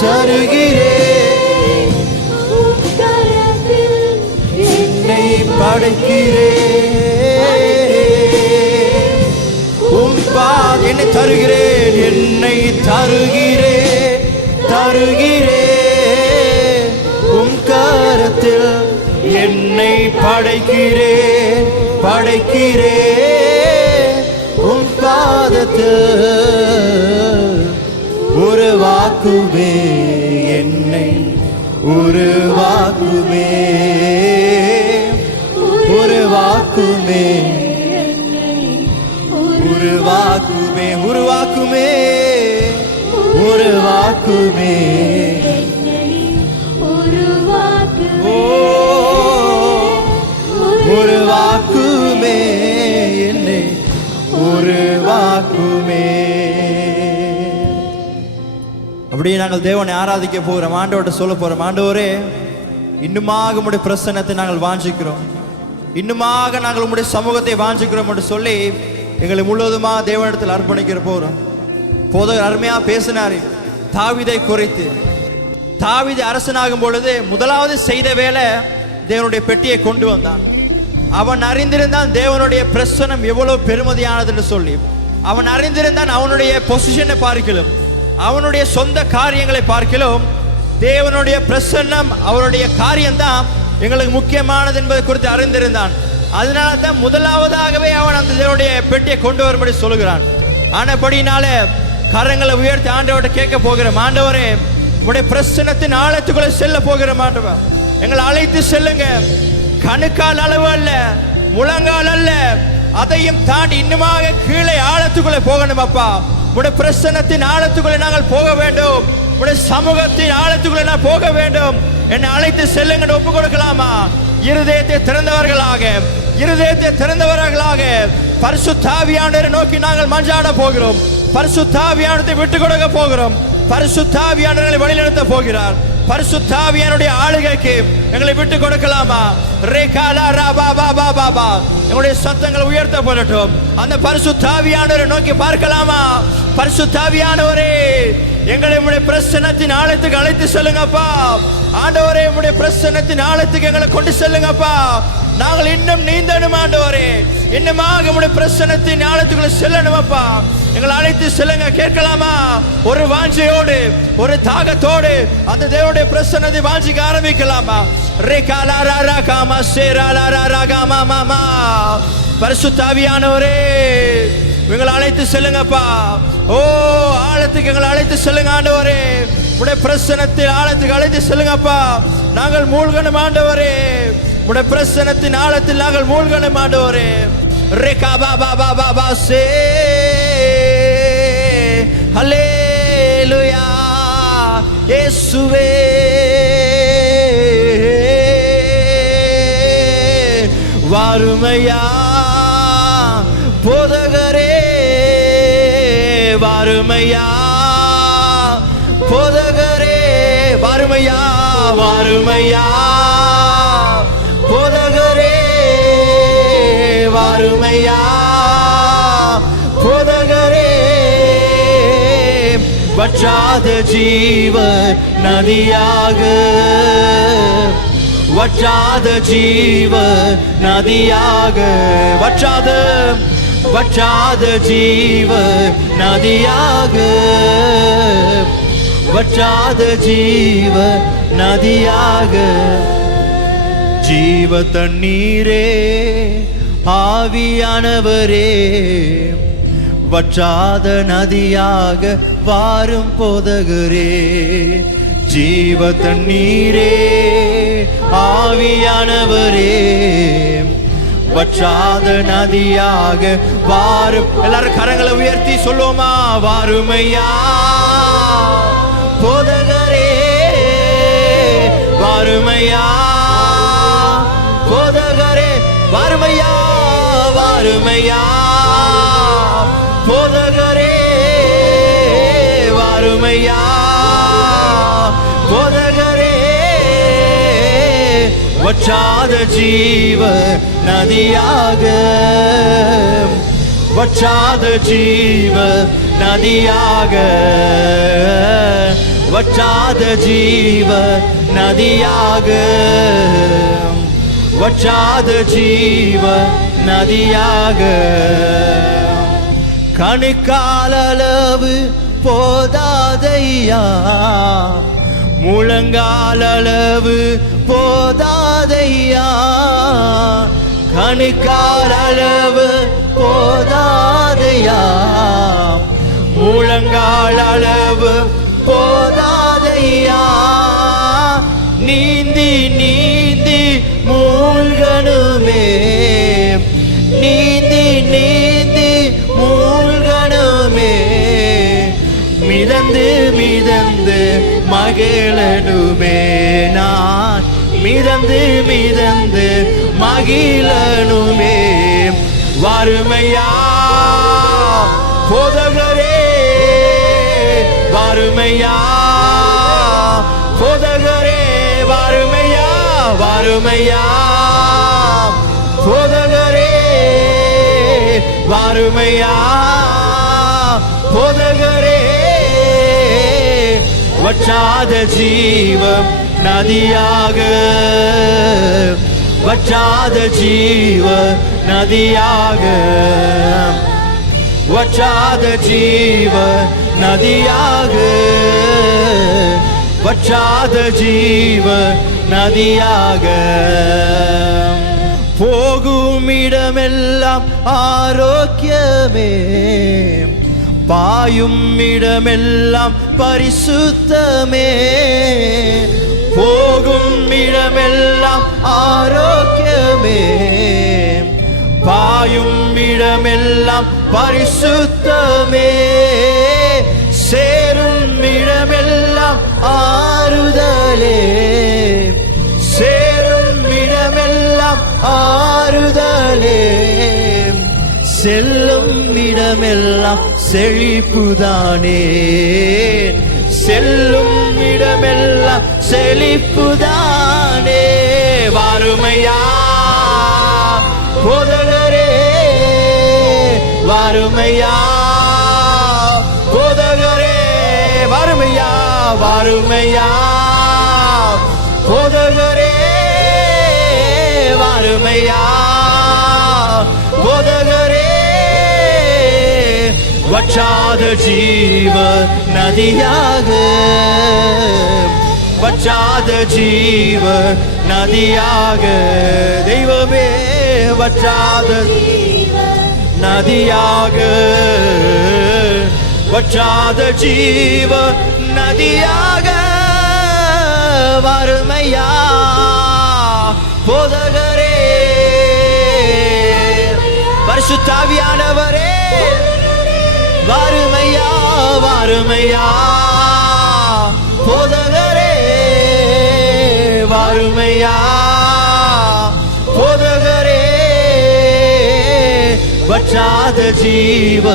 தருகிறேன், என்னை படைக்கிறேன். என்னை தருகிறேன், என்னை தருகிறேன், தருகிறேன். உம் கரத்தில் என்னை படைக்கிறேன், படைக்கிறேன். உம் பாதத்தில் உருவாக்குவே என்னை, உருவாக்குவே, உருவாக்குவே, உருவாக்குவே, உருவாக்குவே, உருவாக்குவே. உருவாக்குமே என்னை, உருவாக்குமே. அப்படியே நாங்கள் தேவனை ஆராதிக்க போகிறோம். ஆண்டவர்கிட்ட சொல்ல போகிறோம், ஆண்டவரே இன்னுமாக உம்முடைய பிரசன்னத்தை நாங்கள் வாஞ்சிக்கிறோம், இன்னுமாக நாங்கள் உம்முடைய சமூகத்தை வாஞ்சிக்கிறோம் என்று சொல்லி எங்களை முழுவதுமாக தேவனிடத்தில் அர்ப்பணிக்கிற போகிறோம். போதகர் அருமையாக பேசினார் தாவீதை குறித்து. தாவீது அரசனாகும் பொழுது முதலாவது செய்த வேலை தேவனுடைய பெட்டியை கொண்டு வந்தான். அவன் அறிந்திருந்தான் தேவனுடைய பிரசன்னம் எவ்வளவு பெருமதியானது என்று சொல்லி. அவன் அறிந்திருந்தான் அவனுடைய பொசிஷனை பார்க்கலாம், அவனுடைய சொந்த காரியங்களை பார்க்கலாம், தேவனுடைய பிரசன்னம் அவருடைய காரியம்தான் எங்களுக்கு முக்கியமானது என்பதை குறித்து அறிந்திருந்தான். அதனால தான் முதலாவதாகவே அவன் அந்த தேவனுடைய பெட்டியை கொண்டு வரும்படி சொல்லுகிறான். ஆனபடினால கரங்களை உயர்த்தி ஆண்டவர்கிட்ட கேட்க போகிறோம், ஆண்டவரே உடைய பிரசன்னத்தின் ஆழத்துக்குள்ள செல்ல போகிறோம். ஆண்டவர் எங்களை அழைத்து செல்லுங்க. கணுக்கால் அளவு அல்ல, முழங்கால் அல்ல, அதையும் தாண்டி இன்னுமாக கீழே ஆழத்துக்குள்ளே போகணும். அப்பா உடைய பிரசன்னத்தின் ஆழத்துக்குள்ளே நாங்கள் போக வேண்டும், உடைய சமூகத்தின் ஆழத்துக்குள்ளே நான் போக வேண்டும். என்னை அழைத்து செல்லுங்க. ஒப்பு கொடுக்கலாமா? இருதயத்தை திறந்தவர்களாக, இருதயத்தை திறந்தவர்களாக பரிசுத்த ஆவியானவரை நோக்கி நாங்கள் மன்றாட போகிறோம். பரிசுத்த ஆவியானவரை விட்டு கொடுக்க போகிறோம். பரிசுத்த ஆவியானவரை வழிநடத்த போகிறார். பரிசுத்த ஆவியானுடைய ஆளுகைக்கு எங்களை விட்டு கொடுக்கலாமா? எங்களுடைய சத்தங்கள் உயர்த்தப்படட்டும். அந்த பரிசுத்த ஆவியானவரை நோக்கி பார்க்கலாமா? பரிசுத்த ஆவியானவரே எங்களை உம்முடைய பிரசன்னத்தின் ஆழத்துக்கு அழைத்து செல்லுங்கப்பா. ஆண்டவரே உம்முடைய பிரசன்னத்தின் ஆழத்துக்கு எங்களை கொண்டு செல்லுங்கப்பா. நாங்கள் இன்னும் நீந்தணும் ஆண்டவரே, இன்னுமாக உம்முடைய பிரசன்னத்தின் ஆழத்துக்குள்ள செல்லணுமப்பா. எங்களை அழைத்து செல்லுங்க. கேட்கலாமா? ஒரு வாஞ்சையோடு, ஒரு தாகத்தோடு அந்த தேவனுடைய பிரசன்னத்தை வாஞ்சிக்க ஆரம்பிக்கலாமா? பரிசுத்த ஆவியானவரே எங்களை அழைத்து செல்லுங்கப்பா. ஓ ஆழத்துக்கு எங்களை அழைத்து செல்லுங்க ஆண்டவரே. உடைய பிரசன்னத்தின் ஆழத்துக்கு அழைத்து செல்லுங்கப்பா. நாங்கள் மூழ்கணும் ஆண்டவரே, உடைய பிரசன்னத்தின் ஆழத்தில் நாங்கள் மூழ்கணும் ஆண்டவரே. ஹல்லேலூயா இயேசுவே. வாருமையா போதகரே, வாருமையா போதகரே, வாருமையா, வாருமையா போதகரே, வாருமையா போதகரே. வற்றாத ஜீவ நதியாக, வற்றாத ஜீவ நதியாக, வற்றாத வற்றாத ஜீவ நதியாக, வற்றாத ஜீவ நதியாக. ஜீவ தண்ணீரே ஆவியானவரே, வற்றாத நதியாக வாரும் போதகரே. ஜீவ தண்ணீரே ஆவியானவரே, வற்றாத நதியாக வாரும். எல்லாரும் கரங்களை உயர்த்தி சொல்லுவோமா? வாருமையா போதகரே, வாருமையா போதகரே, வாருமையா, வாருமையா போதகரே, வாருமையா போதகரே. வற்றாத ஜீவ நதியாக, வற்றாத ஜீவ நதியாக, வற்றாத ஜீவ நதியாக, வற்றாத ஜீவ நதியாக. கணுக்காலளவு போதாதையா, முழங்காலளவு போதாதையா, கணுக்காலளவு போதாதையா, முழங்காலளவு போதாதையா. நீந்தி நீந்தி மூழ்கணுமே, நீந்தி நீந்தி மூழ்கணுமே, மிதந்து மிதந்து மகிழனுமே. நான் மிதந்து மிதந்து மகிழனுமே. வறுமையா போதகரே, வறுமையா போதகரே, வறுமையா வறுமையா போதகரே, வறுமையா போதகரே. வற்றாத ஜீவ நதியாக, வற்றாத ஜீவ நதியாக, வற்றாத ஜீவ நதியாக, வற்றாத ஜீவ நதியாக. போகும் இடமெல்லாம் ஆரோக்கியமே, பாயும் இடமெல்லாம் பரிசுத்தமே. போகும் இடமெல்லாம் ஆரோக்கியமே, பாயும் இடமெல்லாம் பரிசுத்தமே. சேரும் இடமெல்லாம் ஆறுதலே, சேரும் இடமெல்லாம் ஆறுதலே. செல்லும் இடமெல்லாம் செழிப்புதானே, செல்லும் இடமெல்லாம் செழிப்புதானே. வறுமையா போதகரே, வறுமையா போதகரே, வறுமையா வறுமையா போதகரே, வறுமையா போதகரே. வற்றாத ஜீவ நதியாக, வற்றாத ஜீவ நதியாக. தெய்வமே வற்றாத நதியாக, வற்றாத ஜீவ நதியாக. வறுமையா போதகரே, பரிசுத்த ஆவியானவரே, வறுமையா வறுமையா போதகரே, வறுமையா போதகரே. வற்றாத ஜீவ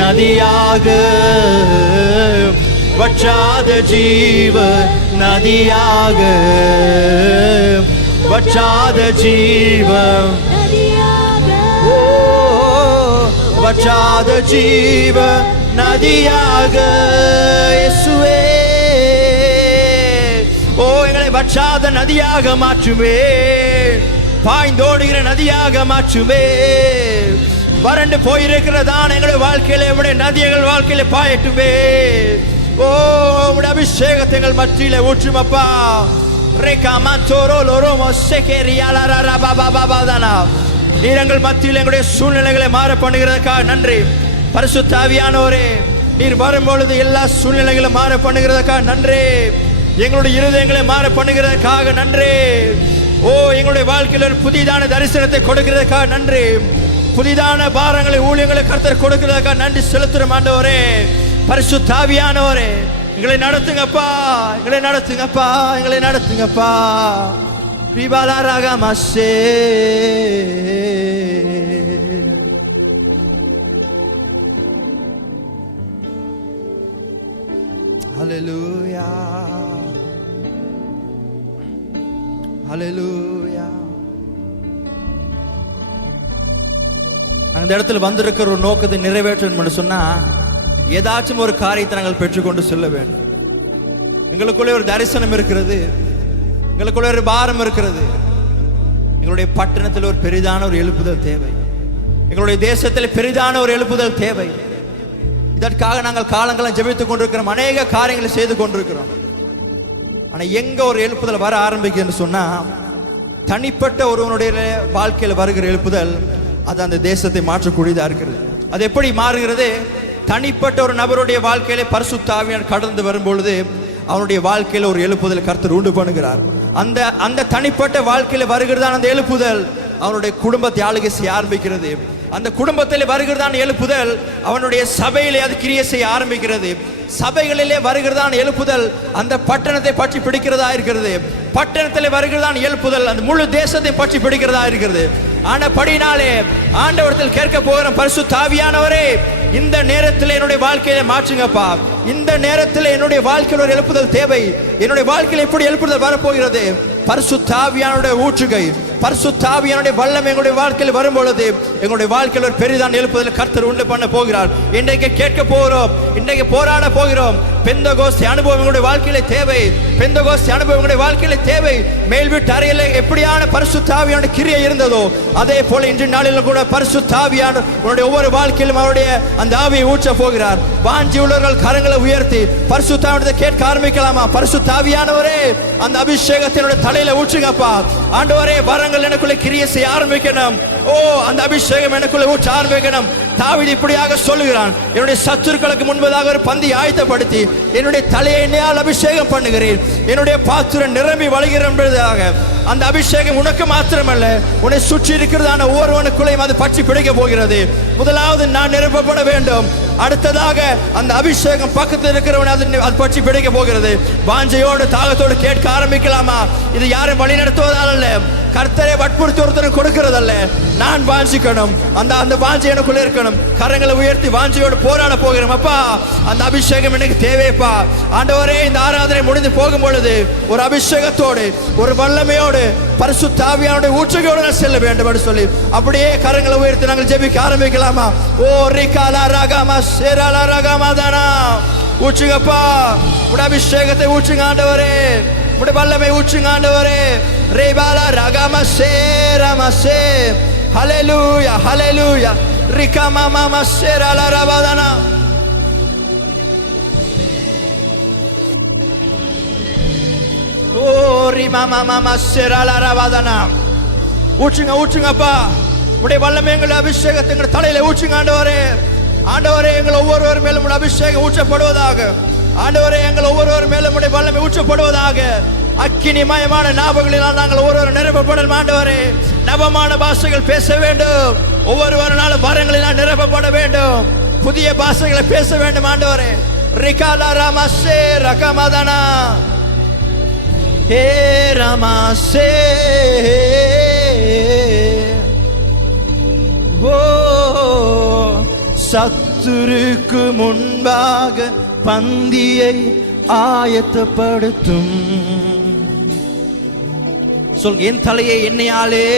நதியாக, வற்றாத ஜீவ நதியாக, வற்றாத ஜீவ வற்றாத ஜீவ நதியாக. இயேசுவே, ஓ எங்களை வற்றாத நதியாக மாற்றுமே, பாய்ந்தோடுகிற நதியாக மாற்றுமே. வறண்டு போயிருக்கிறதான எங்களுடைய வாழ்க்கையில எங்களுடைய நதிகள் வாழ்க்கையில பாயட்டுமே. ஓ உடைய அபிஷேகத்தை எங்கள் மத்தியில ஊற்றுமப்பா. ரேகா மாத்தோரோ லோரோமோ செகேரியாலா பாபா பாபா தானா. நீர் எங்கள் மத்தியில் எங்களுடைய சூழ்நிலைகளை மாற பண்ணுகிறதுக்காக நன்றி. பரிசுத்த ஆவியானவரே, நீர் வரும்பொழுது எல்லா சூழ்நிலைகளும் மாற பண்ணுகிறதுக்காக நன்றி. எங்களுடைய இருதயங்களை மாற பண்ணுகிறதுக்காக நன்றி. ஓ எங்களுடைய வாழ்க்கையில் ஒரு புதிதான தரிசனத்தை கொடுக்கிறதுக்காக நன்றி. புதிதான பாரங்களை ஊழியங்களை கர்த்தர் கொடுக்கிறதுக்காக நன்றி செலுத்துறோம் ஆண்டவரே. பரிசுத்த ஆவியானவரே, எங்களை நடத்துங்கப்பா, எங்களை நடத்துங்கப்பா, எங்களை நடத்துங்கப்பா. ரிபாலாராகமாசே. ஹல்லேலூயா, ஹல்லேலூயா. அந்த இடத்துல வந்திருக்கிற ஒரு நோக்கத்தை நிறைவேற்றணும் சொன்னா ஏதாச்சும் ஒரு காரியத்தை நாங்கள் பெற்றுக்கொண்டு செல்ல வேண்டும். எங்களுக்குள்ளே ஒரு தரிசனம் இருக்கிறது, எங்களுக்குள்ளே ஒரு பாரம் இருக்கிறது. எங்களுடைய பட்டணத்தில் ஒரு பெரிதான ஒரு எழுப்புதல் தேவை, எங்களுடைய தேசத்தில் பெரிதான ஒரு எழுப்புதல் தேவை. இதற்காக நாங்கள் காலங்களும் ஜெபித்துக் கொண்டிருக்கிறோம், அநேக காரியங்களை செய்து கொண்டிருக்கிறோம். ஆனா எங்க ஒரு எழுப்புதல் வர ஆரம்பிக்குன்னு சொன்னா, தனிப்பட்ட ஒருவனுடைய வாழ்க்கையில் வருகிற எழுப்புதல் அது அந்த தேசத்தை மாற்றக்கூடியதா இருக்கிறது. அது எப்படி மாறுகிறது? தனிப்பட்ட ஒரு நபருடைய வாழ்க்கையிலே பரிசுத்த ஆவியானவர் கடந்து வரும் பொழுது அவனுடைய வாழ்க்கையில ஒரு எழுப்புதல் கர்த்தர் உண்டு பண்ணுகிறார். அந்த தனிப்பட்ட வாழ்க்கையில வருகிறதான அந்த எழுப்புதல் அவனுடைய குடும்பத்தை ஆளுகை செய்ய ஆரம்பிக்கிறது. அந்த குடும்பத்தில் வருகிறதான எழுப்புதல் அவனுடைய சபையிலே அது கிரியை செய்ய ஆரம்பிக்கிறது. சபைகளிலே வருகிறதான எழுப்புதல் அந்த பட்டணத்தை பற்றி பிடிக்கிறதா இருக்கிறது. பட்டணத்திலே வருகிறதான எழுப்புதல் அந்த முழு தேசத்தை பற்றி பிடிக்கிறதா இருக்கிறது. ஆனபடினாலே ஆண்டவரிடத்தில் கேட்க போகிற பரிசுத்த ஆவியானவரே, இந்த நேரத்தில் என்னுடைய வாழ்க்கையில மாற்றுங்கப்பா. இந்த நேரத்தில் என்னுடைய வாழ்க்கையில் ஒரு எழுப்புதல் தேவை. என்னுடைய வாழ்க்கையில் எப்படி எழுப்புதல் வரப்போகிறது? பரிசுத்த ஆவியானுடைய ஊற்றுகை, பரிசுத்த ஆவியானுடைய வல்லமை எங்களுடைய வாழ்க்கையில் வரும் பொழுது எங்களுடைய வாழ்க்கையில் ஒரு பெரிதான எழுப்புதல் கர்த்தர் உண்டு பண்ண போகிறார். இன்றைக்கு கேட்க போகிறோம், இன்றைக்கு போராட போகிறோம். பெந்தகோஸ்தே அனுபவம் எங்களுடைய வாழ்க்கையில தேவை. பெந்தகோஸ்தே அனுபவம் எங்களுடைய வாழ்க்கையில தேவை. மேல் வீட்டு அறையில் எப்படியான பரிசுத்த ஆவியான கிரியை இருந்ததோ அதே போல இன்று நாளிலும் கூட பரிசுத்த ஆவியான உன்னுடைய ஒவ்வொரு வாழ்க்கையிலும் அவருடைய அந்த ஆவியை ஊற்ற போகிறார். வாஞ்சி உள்ளவர்கள் கரங்களை உயர்த்தி பரிசுத்த ஆவியை கேட்க ஆரம்பிக்கலாமா? பரிசுத்த ஆவியானவரே, அந்த அபிஷேகத்தினுடைய தலையில ஊற்றுங்கப்பா. ஆண்டவரே, வரங்கள் எனக்குள்ளே கிரியை செய்ய ஆரம்பிக்கணும். ஓ, அந்த அபிஷேகம் எனக்குள்ளே ஊற்ற ஆரம்பிக்கணும். தாவீது இப்படியாக சொல்லுகிறான், என்னுடைய சத்துருக்களுக்கு முன்பதாக ஒரு பந்தி ஆயத்தப்படுத்தி என்னுடைய தலையை எண்ணெயால் அபிஷேகம் பண்ணுகிறேன், என்னுடைய பாத்திரம் நிரம்பி வழிகிற என்பதாக. அந்த அபிஷேகம் உனக்கு மாத்திரமல்ல, உன்னை சுற்றி இருக்கிறதான ஒவ்வொருவனுக்குள்ளையும் அது பற்றி பிடிக்க போகிறது. முதலாவது நான் நிரப்பப்பட வேண்டும். அடுத்ததாக அந்த அபிஷேகம் பக்கத்தில் இருக்கிறவன் அது பற்றி பிடிக்க போகிறது. வாஞ்சையோடு தாகத்தோடு கேட்க ஆரம்பிக்கலாமா? இது யாரும் வழி நடத்துவதால் அல்ல, கர்த்தரை வற்புறுத்தி ஒருத்தருக்கு கொடுக்கிறதல்ல. நான் வாஞ்சிக்கணும், அந்த வாஞ்சி எனக்குள்ள இருக்கணும். கரங்களை உயர்த்தி வாஞ்சியோடு போராட போகிறோம். அப்பா, அந்த அபிஷேகம் எனக்கு தேவைப்பா. ஆண்டவரே, இந்த ஆராதனை முடிந்து போகும் பொழுது ஒரு அபிஷேகத்தோடு ஒரு வல்லமையோடு பரிசுத்த ஆவியானுடைய ஊற்றுகையோடு நான் செல்ல வேண்டும் என்று சொல்லி அப்படியே கரங்களை உயர்த்தி நாங்கள் ஜெபிக்க ஆரம்பிக்கலாமா? ஓ ரிகாலா ராகாமா சேராலா ராகாமா தானா, ஊற்றுங்கப்பா. உடைய அபிஷேகத்தை ஊற்றுங்க ஆண்டவரே, உடைய வல்லமை ஊற்றுங்க ஆண்டவரே. ரேபாலா ராகாமா சேராமா சே, ஹல்லேலூயா ஹல்லேலூயா. ரிகாமா மாமா சேராலா ராபாதானா. ஓ ரிமா மாமா சேராலா ராபாதானா. ஊற்றுங்க ஊற்றுங்கப்பா. உடைய வல்லமை எங்கள் அபிஷேகத்தை எங்கள் தலையில ஊற்றுங்க ஆண்டவரே. ஆண்டவரே, எங்கள் ஒவ்வொருவர் மேலும் அபிஷேகம் ஊற்றப்படுவதாக. ஆண்டவரே, எங்கள் ஒவ்வொருவர் மேலும் உடைய வல்லமை ஊற்றப்படுவதாக. அக்கினிமயமான ஞாபகங்களினால் நாங்கள் ஒவ்வொருவரும் நிரப்பப்படணும் ஆண்டவரே. நவமான பாஷைகள் பேச வேண்டும். ஒவ்வொருவராலும் வரங்களினால் நிரப்பப்பட வேண்டும். புதிய பாஷைகளை பேச வேண்டும் ஆண்டவரே. ரிகாலா ராமாசே ரகமதனா ஹே ராமாசே. ஓ, சத்துருக்கு முன்பாக பந்தியை ஆயத்தப்படுத்தும். சொல், என் தலையை எண்ணெயாலே,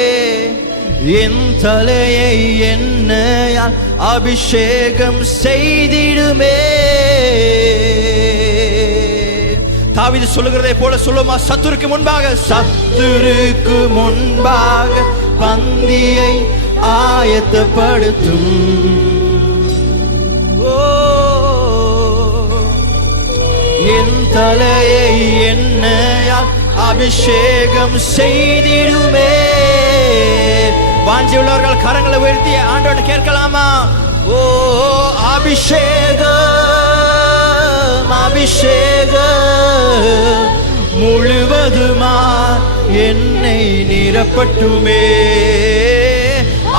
என் தலையை எண்ணெயால் அபிஷேகம் செய்திடுமே. தாவீது சொல்லுகிறதை போல சொல்லுமா? சத்துருக்கு முன்பாக, சத்துருக்கு முன்பாக பந்தியை ஆயத்தப்படுத்தும். ஓ, என் தலையை எண்ணெயால் அபிஷேகம் செய்திடுமே. வாஞ்சி உள்ளவர்கள் கரங்களை உயர்த்தி ஆண்டவரை கேட்கலாமா? ஓ அபிஷேகம் அபிஷேகம் முழுவதுமா என்னை நிரப்பட்டுமே.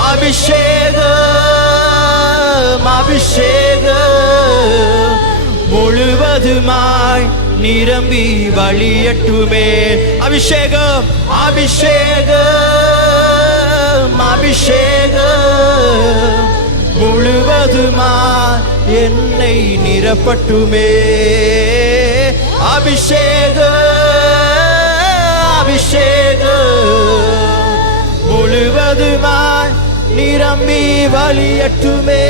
அபிஷேகம் அபிஷேகம் முழுவதுமாய் நிரம்பி வழியட்டுமே. அபிஷேகம் அபிஷேகம் அபிஷேகம் முழுவதுமாய் என்னை நிரப்பட்டுமே. அபிஷேகம் அபிஷேகம் முழுவதுமாய் நிரம்பி வழியட்டுமே.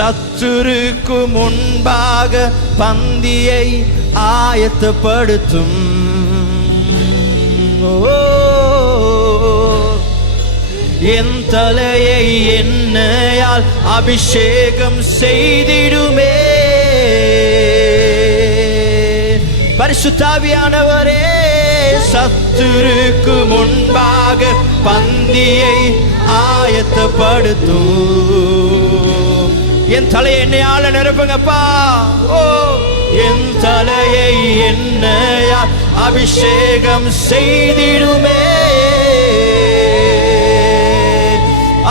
சத்துருக்கு முன்பாக பந்தியை ஆயத்தப்படுத்தும். என் தலையை எண்ணெயால் அபிஷேகம் செய்திடுமே. பரிசுத்தாவியானவரே, சத்துருக்கு முன்பாக பந்தியை ஆயத்தப்படுத்தும். என் தலையை எண்ணெயால நிரப்புங்கப்பா. ஓ, என் தலையை எண்ணெயால் அபிஷேகம் செய்திடுமே.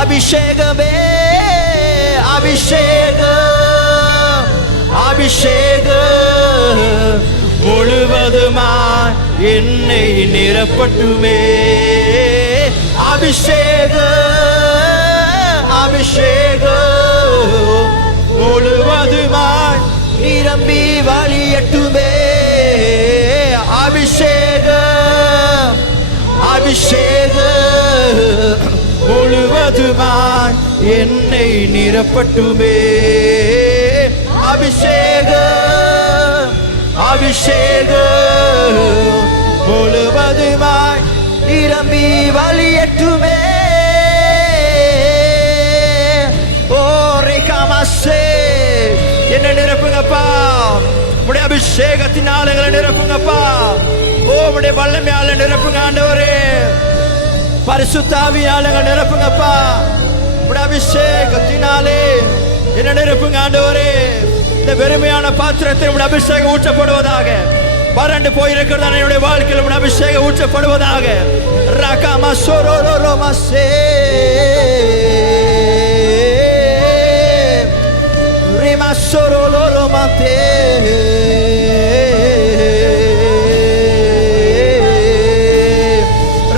அபிஷேகமே, அபிஷேகம், அபிஷேகம் முழுவதுமாய் என்னை நிரப்பட்டுமே. அபிஷேகம், அபிஷேகம் முழுவதுமாய் நிரம்பி வழியட்டுமே. அபிஷேகம், அபிஷேகம் முழுவதுமாய் என்னை நிரப்பட்டுமே. அபிஷேகம், அபிஷேகம் முழுவதுமாய் நிரம்பி வழியட்டுமே. ஓ ரேகாமாசே, என்ன நிரப்புங்கப்பா. உடைய அபிஷேகத்தினால எங்களை நிரப்புங்கப்பா. ஓ, உடைய வல்லமையால நிரப்புங்க ஆண்டவரே. பரிசுத்தாவியால எங்களை நிரப்புங்கப்பா. உடைய அபிஷேகத்தினாலே என்ன நிரப்புங்க ஆண்டவரே. இந்த வெறுமையான பாத்திரத்தில் உடைய அபிஷேகம் ஊற்றப்படுவதாக. வறண்டு போயிருக்கிறதான என்னுடைய வாழ்க்கையில் உடைய அபிஷேகம் ஊற்றப்படுவதாக. ரகாமா சோரோரோமாசே ரிமா சோரோரோமாதே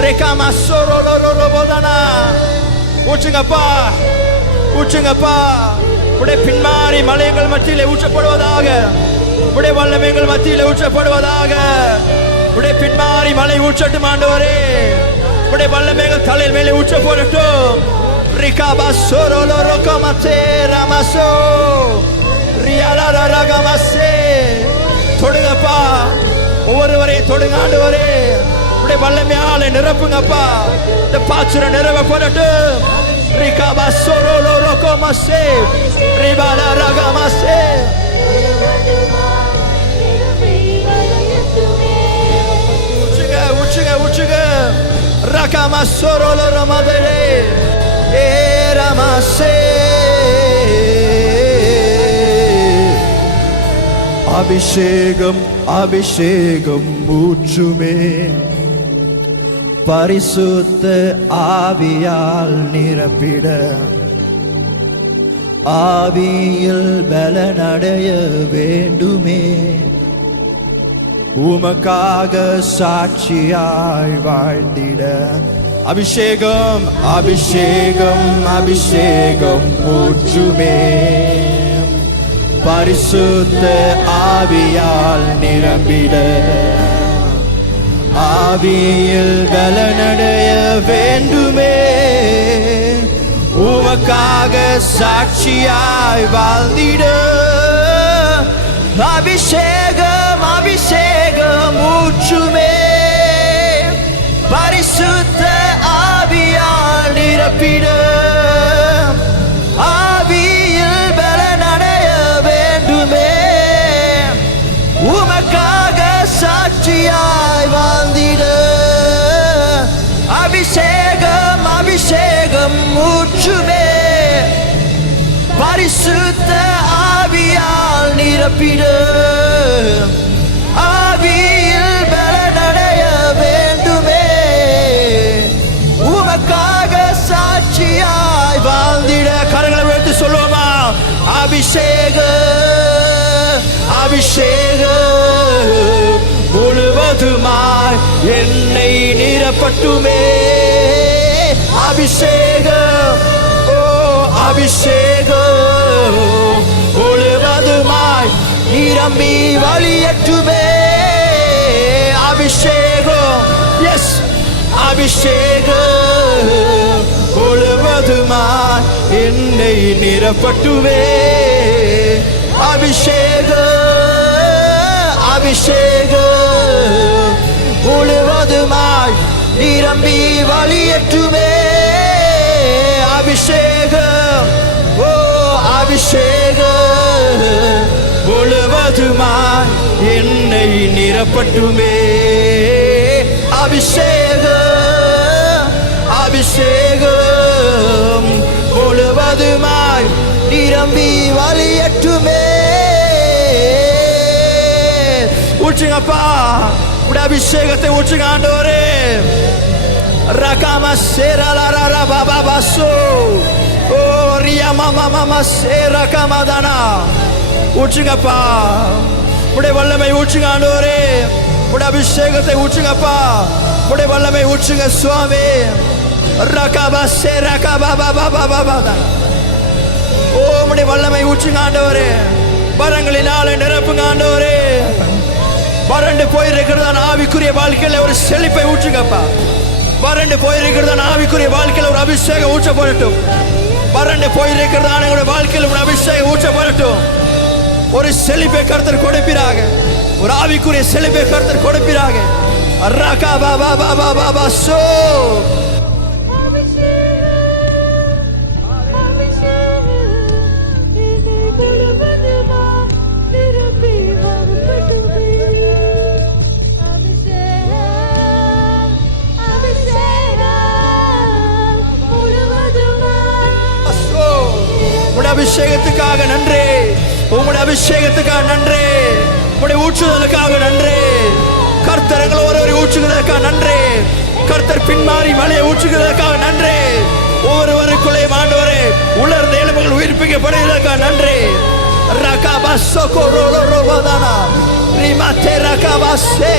ரெகாமா சோரோரோரோபோதனா. ஊற்றுங்கப்பா, ஊற்றுங்கப்பா. உடைய பின்மாறி மலையங்கள் மத்தியிலே ஊற்றப்படுவதாக. உடைய வல்லமைகள் மத்தியிலே ஊற்றப்படுவதாக. உடைய பின்மாறி மலை ஊற்றட்டும் ஆண்டவரே. உடைய வல்லமைகள் தலையில் மேலே ஊற்ற போடட்டும். ரிகாபா சோரோலோ ரோகமத்தே ராமசோ ரியாலா ராகமசே. தொடுங்கப்பா, ஒவ்வொருவரையும் தொடுங்க ஆண்டவரே. உடைய வல்லமையால நிரப்புங்கப்பா. இந்த பாத்திரம் நிரம்ப போடட்டும். ரிகாபா சோரோலோ ரோகமசே ரிபாலா ராகமசே. ஊற்றுங்க, ஊற்றுங்க. ரகாமா சோரோலோ ரமதரே ஏ ரமாசே. அபிஷேகம், அபிஷேகம் ஊற்றுமே. பரிசுத்த ஆவியால் நிரப்பிட ஆவியில் பலனடைய வேண்டுமே. உமக்காக சாட்சியாய் வாழ்ந்திட அபிஷேகம், அபிஷேகம், அபிஷேகம் ஊற்றுமே. பரிசுத்த ஆவியால் நிரம்பிட ஆவியில் பலனடைய வேண்டுமே. உமக்காக சாட்சியாய் வாழ்ந்திட அபிஷேகம், அபிஷேகம் ஊற்றுமே. பரிசுத்த ஆவியால் நிரப்பிட ஆவியில் பலனடைய வேண்டுமே. உமக்காக சாட்சியாய் வாழ்ந்திட அபிஷேகம், அபிஷேகம் ஊற்றுமே. பரிசுத்த ஆவியால் நிரப்பிட ஆவியில் பலனடைய வேண்டுமே. உமக்காக சாட்சியாய் வாழ்ந்திட. கரங்களை உயர்த்தி சொல்லுவோமா? அபிஷேகம், அபிஷேகம் முழுவதுமாய் என்னை நிரப்பட்டுமே. அபிஷேகம், ஓ அபிஷேகம் முழுவதுமாய் நிரம்பி வழியட்டுமே. அபிஷேகம், எஸ், அபிஷேகம் முழுவதுமாய் என்னை நிரப்பட்டுவே. அபிஷேக அபிஷேக முழுவதுமாய் நிரம்பி வழியட்டுமே. அபிஷேக ஓ அபிஷேக முழுவதுமாய் என்னை நிரப்பட்டுமே. அபிஷேக அபிஷேகம் முழுவதுமாய் நிரம்பி வழியட்டுமே. ஊற்றுங்கப்பா, உடைய அபிஷேகத்தை ஊற்றுங்க ஆண்டவரே. ரகாமா சேரலரா பாபா பாசோ ஓ ரியாமா மாமா சேரகாமாதானா. ஊற்றுங்கப்பா, உடைய வல்லமை ஊற்றுங்க ஆண்டவரே. உடைய அபிஷேகத்தை ஊற்றுங்கப்பா, உடைய வல்லமை ஊற்றுங்க சுவாமி. ரகாபா சேரகாபா பாபா பாபா ஓ உடைய வல்லமை ஊற்றுங்க ஆண்டவரே. வரங்களினாலே நிரப்புங்க ஆண்டவரே. வறண்டு போயிருக்கிறதான ஆவிக்குரிய வாழ்க்கையில ஒரு செழிப்பை ஊற்றுங்கப்பா. வறண்டு போயிருக்கிறதான ஆவிக்குரிய வாழ்க்கையில ஒரு அபிஷேகம் ஊற்றப்படட்டும். வறண்டு போயிருக்கிறதான வாழ்க்கையில் ஒரு அபிஷேகம் ஊற்றப்படட்டும். ஒரு செழிப்பை கர்த்தர் கொடுப்பீராக. ஒரு ஆவிக்குரிய செழிப்பை கர்த்தர் கொடுப்பீராக. ரகா பாபா பாபா பாபா சோ அபிஷேகத்துக்காக நன்றி. உங்களுடைய அபிஷேகத்துக்காக நன்றி. உங்களுடைய ஊற்றுதலுக்காக நன்றி. கர்த்தர் எங்களை ஒருவரை ஊற்றுகிறதுக்காக நன்றி. கர்த்தர் பின்மாறி மலையை ஊற்றுகிறதுக்காக நன்றி. ஒவ்வொருவருக்குள்ளே ஆண்டவரே உலர்ந்த எலும்புகள் உயிர்ப்பிக்கப்படுவதற்காக நன்றி. ரகாபா சோகோரோலோ ரோபாதானா ரிமாத்தே ரகாபாசே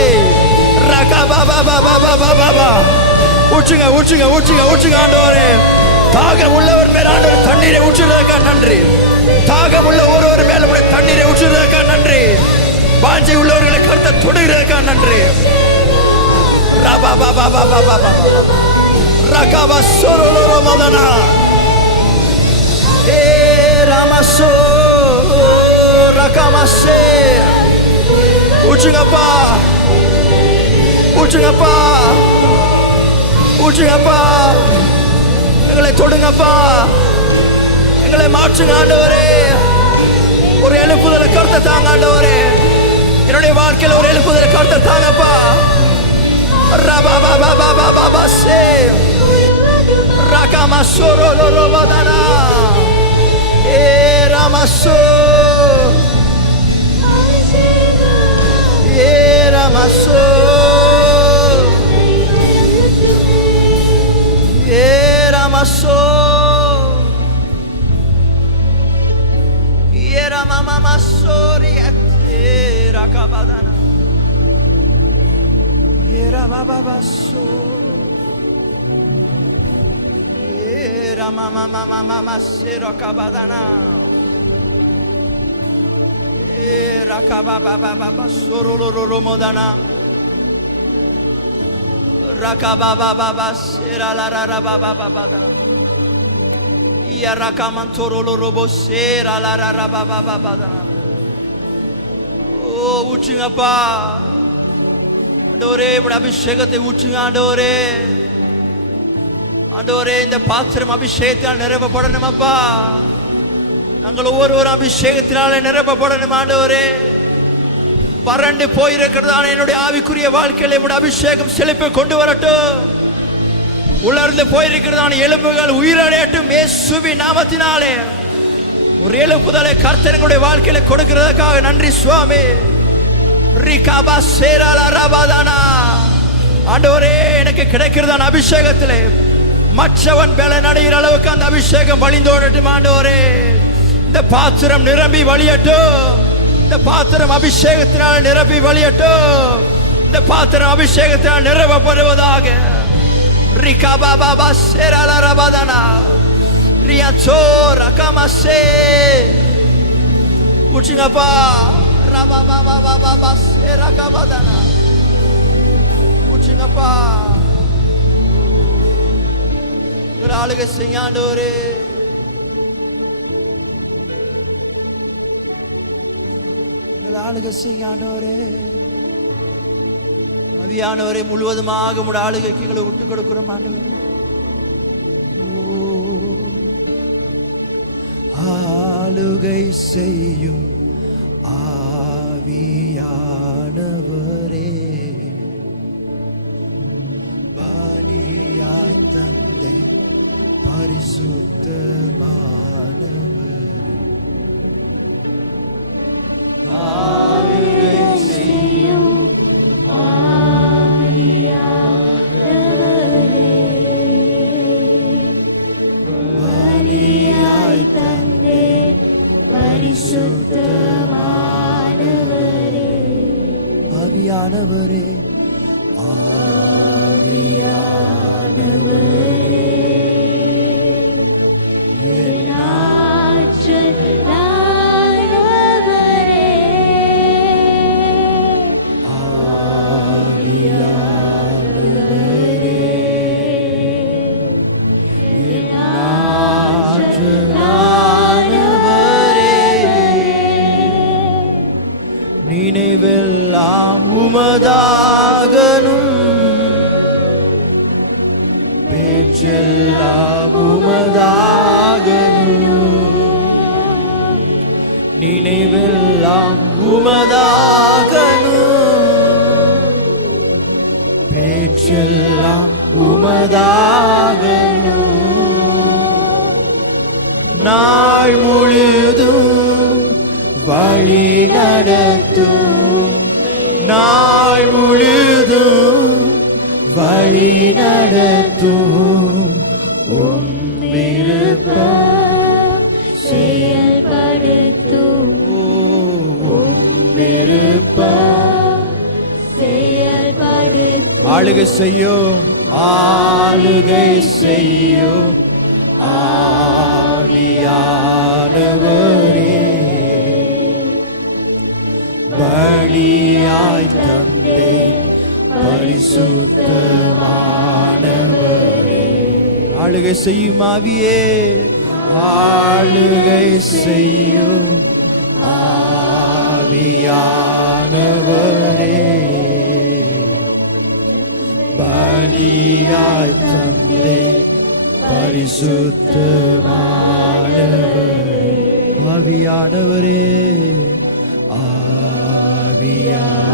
ரகாபா பாபா பாபா பாபா. ஊற்றுங்க ஊற்றுங்க ஊற்றுங்க ஊற்றுங்க ஆண்டவரே. தாகம் உள்ளவர் மேல் ஆண்டவர் தண்ணீரை ஊற்றுவதற்காக நன்றி. தாகம் உள்ள ஒருவர் மேல் தண்ணீரை ஊற்றுவதற்காக நன்றி. வாஞ்சை உள்ளவர்களை கர்த்தர் தொடுகிறதற்காக நன்றி. ரபா பாபா பாபா பாபா ரகாபா சோரோலோ ரோமாதானா ஏ ராமசோ ரகாமசே. ஊற்றுங்கப்பா ஊற்றுங்கப்பா ஊற்றுங்கப்பா. எங்களை தொடுங்கப்பா, எங்களை மாற்றுங்க ஆண்டவரே. ஒரு எழுப்புதலை கர்த்தர் தாங்க ஆண்டவரே. என்னுடைய வாழ்க்கையில் ஒரு எழுப்புதலை கர்த்தர் தாங்கப்பா. ரபா பாபா பாபா பாபா சே ரகாமா சோரோலோ ரோபாதானா ஏ ராமசோ ஏ ராமசோ ஏ ராமசோ ஏ ராமா மாசோரி அத்தே ரகாபாதானா ஏ ராபா பாபா சோ ஏ ராமா மாமா மாமா சே ரகாபாதானா ஏ ரகாபா பாபா பாபா சோரோலோ ரோமோதானா ரகாபா பாபா சேரலரா பாபா பாபா யா ரகாமந்தோரோலோ ரோபோ சேரலரா பாபா பாபா. ஓ ஊற்றுங்கப்பா ஆண்டவரே. உடைய அபிஷேகத்தை ஊற்றுங்க ஆண்டவரே. ஆண்டவரே இந்த பாத்திரம் அபிஷேகத்தினால் நிரப்பப்படணுமப்பா. நாங்கள் ஒவ்வொருவரும் அபிஷேகத்தினால நிரப்பப்படணும் ஆண்டவரே. வறண்டு போயிருக்கிறதான என்னுடைய ஆவிக்குரிய வாழ்க்கையில என்னுடைய அபிஷேகம் செழிப்பை கொண்டு வரட்டும். உலர்ந்து போயிருக்கிறதான எலும்புகள் உயிரடையட்டும் இயேசுவின் நாமத்தினாலே. ஒரு எழுப்புதலை கர்த்தர் எங்களுடைய வாழ்க்கையில கொடுக்கிறதுக்காக நன்றி சுவாமி. ரிகாபா சேரலரபாதானா. ஆண்டவரே எனக்கு கிடைக்கிறதான அபிஷேகத்திலே மற்றவன் பலன் அடைகிற அளவுக்கு அந்த அபிஷேகம் வழிந்தோடட்டும் ஆண்டவரே. இந்த பாத்திரம் நிரம்பி வழியட்டும். இந்த பாத்திரம் அபிஷேகத்தினால் நிரம்பி வழியட்டும். இந்த பாத்திரம் அபிஷேகத்தினால் நிரப்பப்படுவதாக. ரிகாபா பாபா சேரலரபாதானா ரியாச்சோ ரகாமசே. ஊற்றுங்கப்பா. ரபா பாபா பாபா சேரகாபாதானா. ஊற்றுங்கப்பா. ஆளுகை செய்யாண்டவரே. ஆளுகை செய்ய ஆண்டவரே. ஆவியானவரை முழுவதுமாக உம்முடைய ஆளுகைக்கு எங்களை விட்டு கொடுக்கிறோம் ஆண்டவரே. ஆளுகை செய்யும் ஆவியானவரே, பலியாய் தந்தே பரிசுத்தமானவரே. ஆளுகை செய்யும் ஆவியானவரே, பலியாய் தந்தே பரிசுத்தமானவரே. ஆவியானவரே, ஆவியானவரே, என் ஆற்றலானவரே, ஆவியானவரே, என் ஆற்றலானவரே, நினைவெல்லாம் உமதாகனும், பேச்செல்லாம் உமதாகனும், நினைவெல்லாம் உமதாகனும், பேச்செல்லாம் உமதாகனும், நாள் முழுதும் வழி நடத்தும், நாள் முழுதும் வழி நடத்தும், உம் விருப்பம் செயல்படுத்தும், உம் விருப்பம் செயல்படுத்தும். ஆளுகை செய்யும், ஆளுகை செய்யும் ஆவியானவரே, பலியாய் தந்தே பரிசுத்தமானவரே. ஆளுகை செய்யும் ஆவியே, ஆளுகை செய்யும் ஆவியானவரே, பலியாய் தந்தே பரிசுத்தமானவரே. ஆவியானவரே, ஆவியானவரே,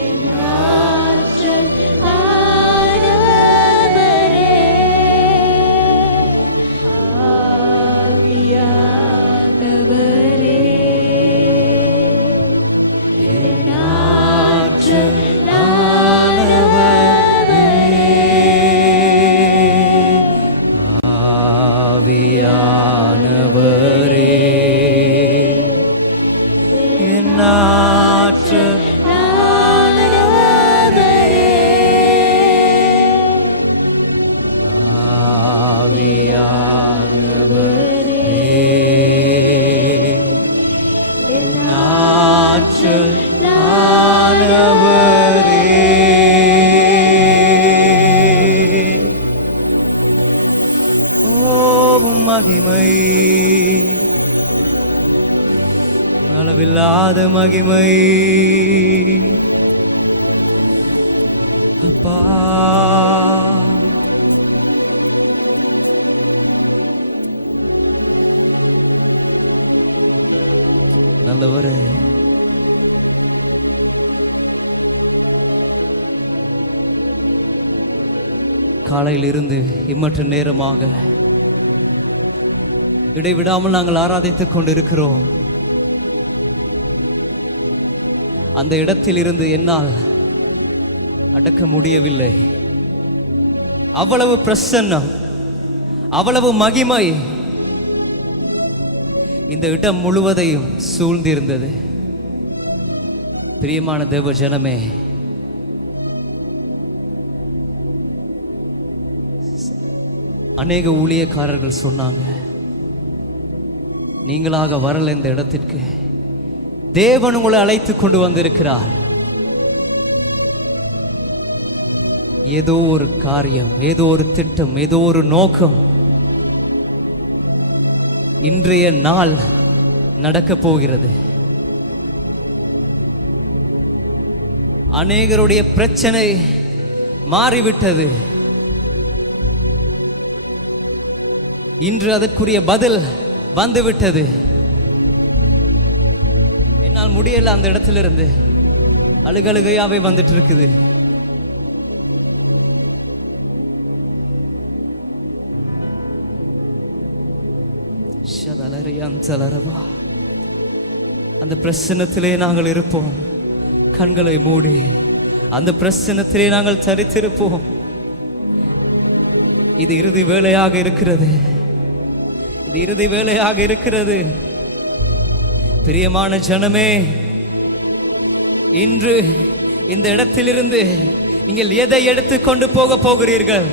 என் ஆற்றலானவரே, ஆவியானவரே, என் ஆற்றலானவரே, ஆவியானவரே, என் ஆற்றலானவரே, ஆவியானவரே, என் ஆற்றலானவரே. ஓ மகிமை, அளவில்லாத மகிமை அப்பா, நல்லவரே. காலையிலிருந்து இம்மற்ற நேரமாக இடைவிடாமல் நாங்கள் ஆராதித்துக் கொண்டிருக்கிறோம். அந்த இடத்தில் இருந்து என்னால் அடக்க முடியவில்லை. அவ்வளவு பிரசன்னம், அவ்வளவு மகிமை இந்த இடம் முழுவதையும் சூழ்ந்திருந்தது. பிரியமான தேவ ஜனமே, அநேக ஊழியக்காரர்கள் சொன்னாங்க, நீங்களாக வரல இந்த இடத்திற்கு, தேவன் உங்களை அழைத்து கொண்டு வந்திருக்கிறார். ஏதோ ஒரு காரியம், ஏதோ ஒரு திட்டம், ஏதோ ஒரு நோக்கம் இன்றைய நாள் நடக்க போகிறது. அநேகருடைய பிரச்சனை மாறிவிட்டது. இன்று அதற்குரிய பதில் வந்துவிட்டது. என்னால் முடியல, அந்த இடத்திலிருந்து அழுகழுகையாவே வந்துட்டு இருக்குது. அந்த பிரசன்னத்திலே நாங்கள் இருப்போம். கண்களை மூடி அந்த பிரசன்னத்திலே நாங்கள் தரித்திருப்போம். இது இறுதி வேளையாக இருக்கிறது. இது இறுதி வேளையாக இருக்கிறது. பிரியமான ஜனமே, இன்று இந்த இடத்திலிருந்து நீங்கள் எதை எடுத்துக்கொண்டு போக போகிறீர்கள்?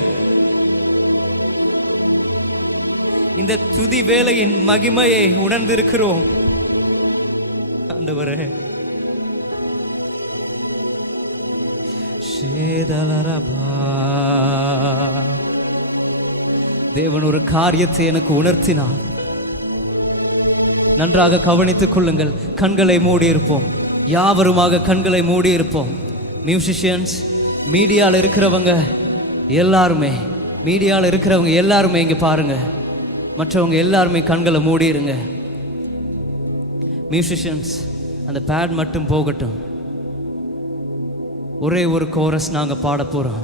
இந்த துதி வேளையின் மகிமையை உணர்ந்திருக்கிறோம். ஆண்டவரே, தேவன் ஒரு காரியத்தை எனக்கு உணர்த்தினார். நன்றாக கவனித்துக் கொள்ளுங்கள். கண்களை மூடி இருப்போம். யாவருமாக கண்களை மூடி இருப்போம். மியூசிஷியன்ஸ், மீடியாவில் இருக்கிறவங்க எல்லாருமே, மீடியாவில் இருக்கிறவங்க எல்லாருமே இங்கே பாருங்க. மற்றவங்க எல்லாருமே கண்களை மூடி இருங்க. மியூசிஷியன்ஸ், அந்த பேட் மட்டும் போகட்டும். ஒரே ஒரு கோரஸ் நாங்கள் பாட போகிறோம்.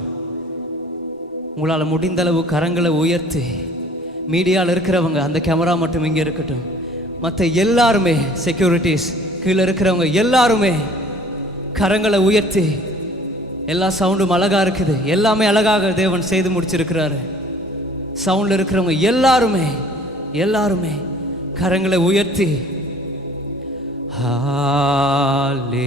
உங்களால் முடிந்தளவு கரங்களை உயர்த்தி, மீடியாவில் இருக்கிறவங்க அந்த கேமரா மட்டும் இங்கே இருக்கட்டும். மற்ற எல்லாருமே, செக்யூரிட்டிஸ், கீழே இருக்கிறவங்க எல்லாருமே கரங்களை உயர்த்தி. எல்லா சவுண்டும் அழகாக இருக்குது. எல்லாமே அழகாக தேவன் செய்து முடிச்சிருக்கிறாரு. சவுண்டில் இருக்கிறவங்க எல்லாருமே எல்லாருமே கரங்களை உயர்த்தி ஹல்லேலூயா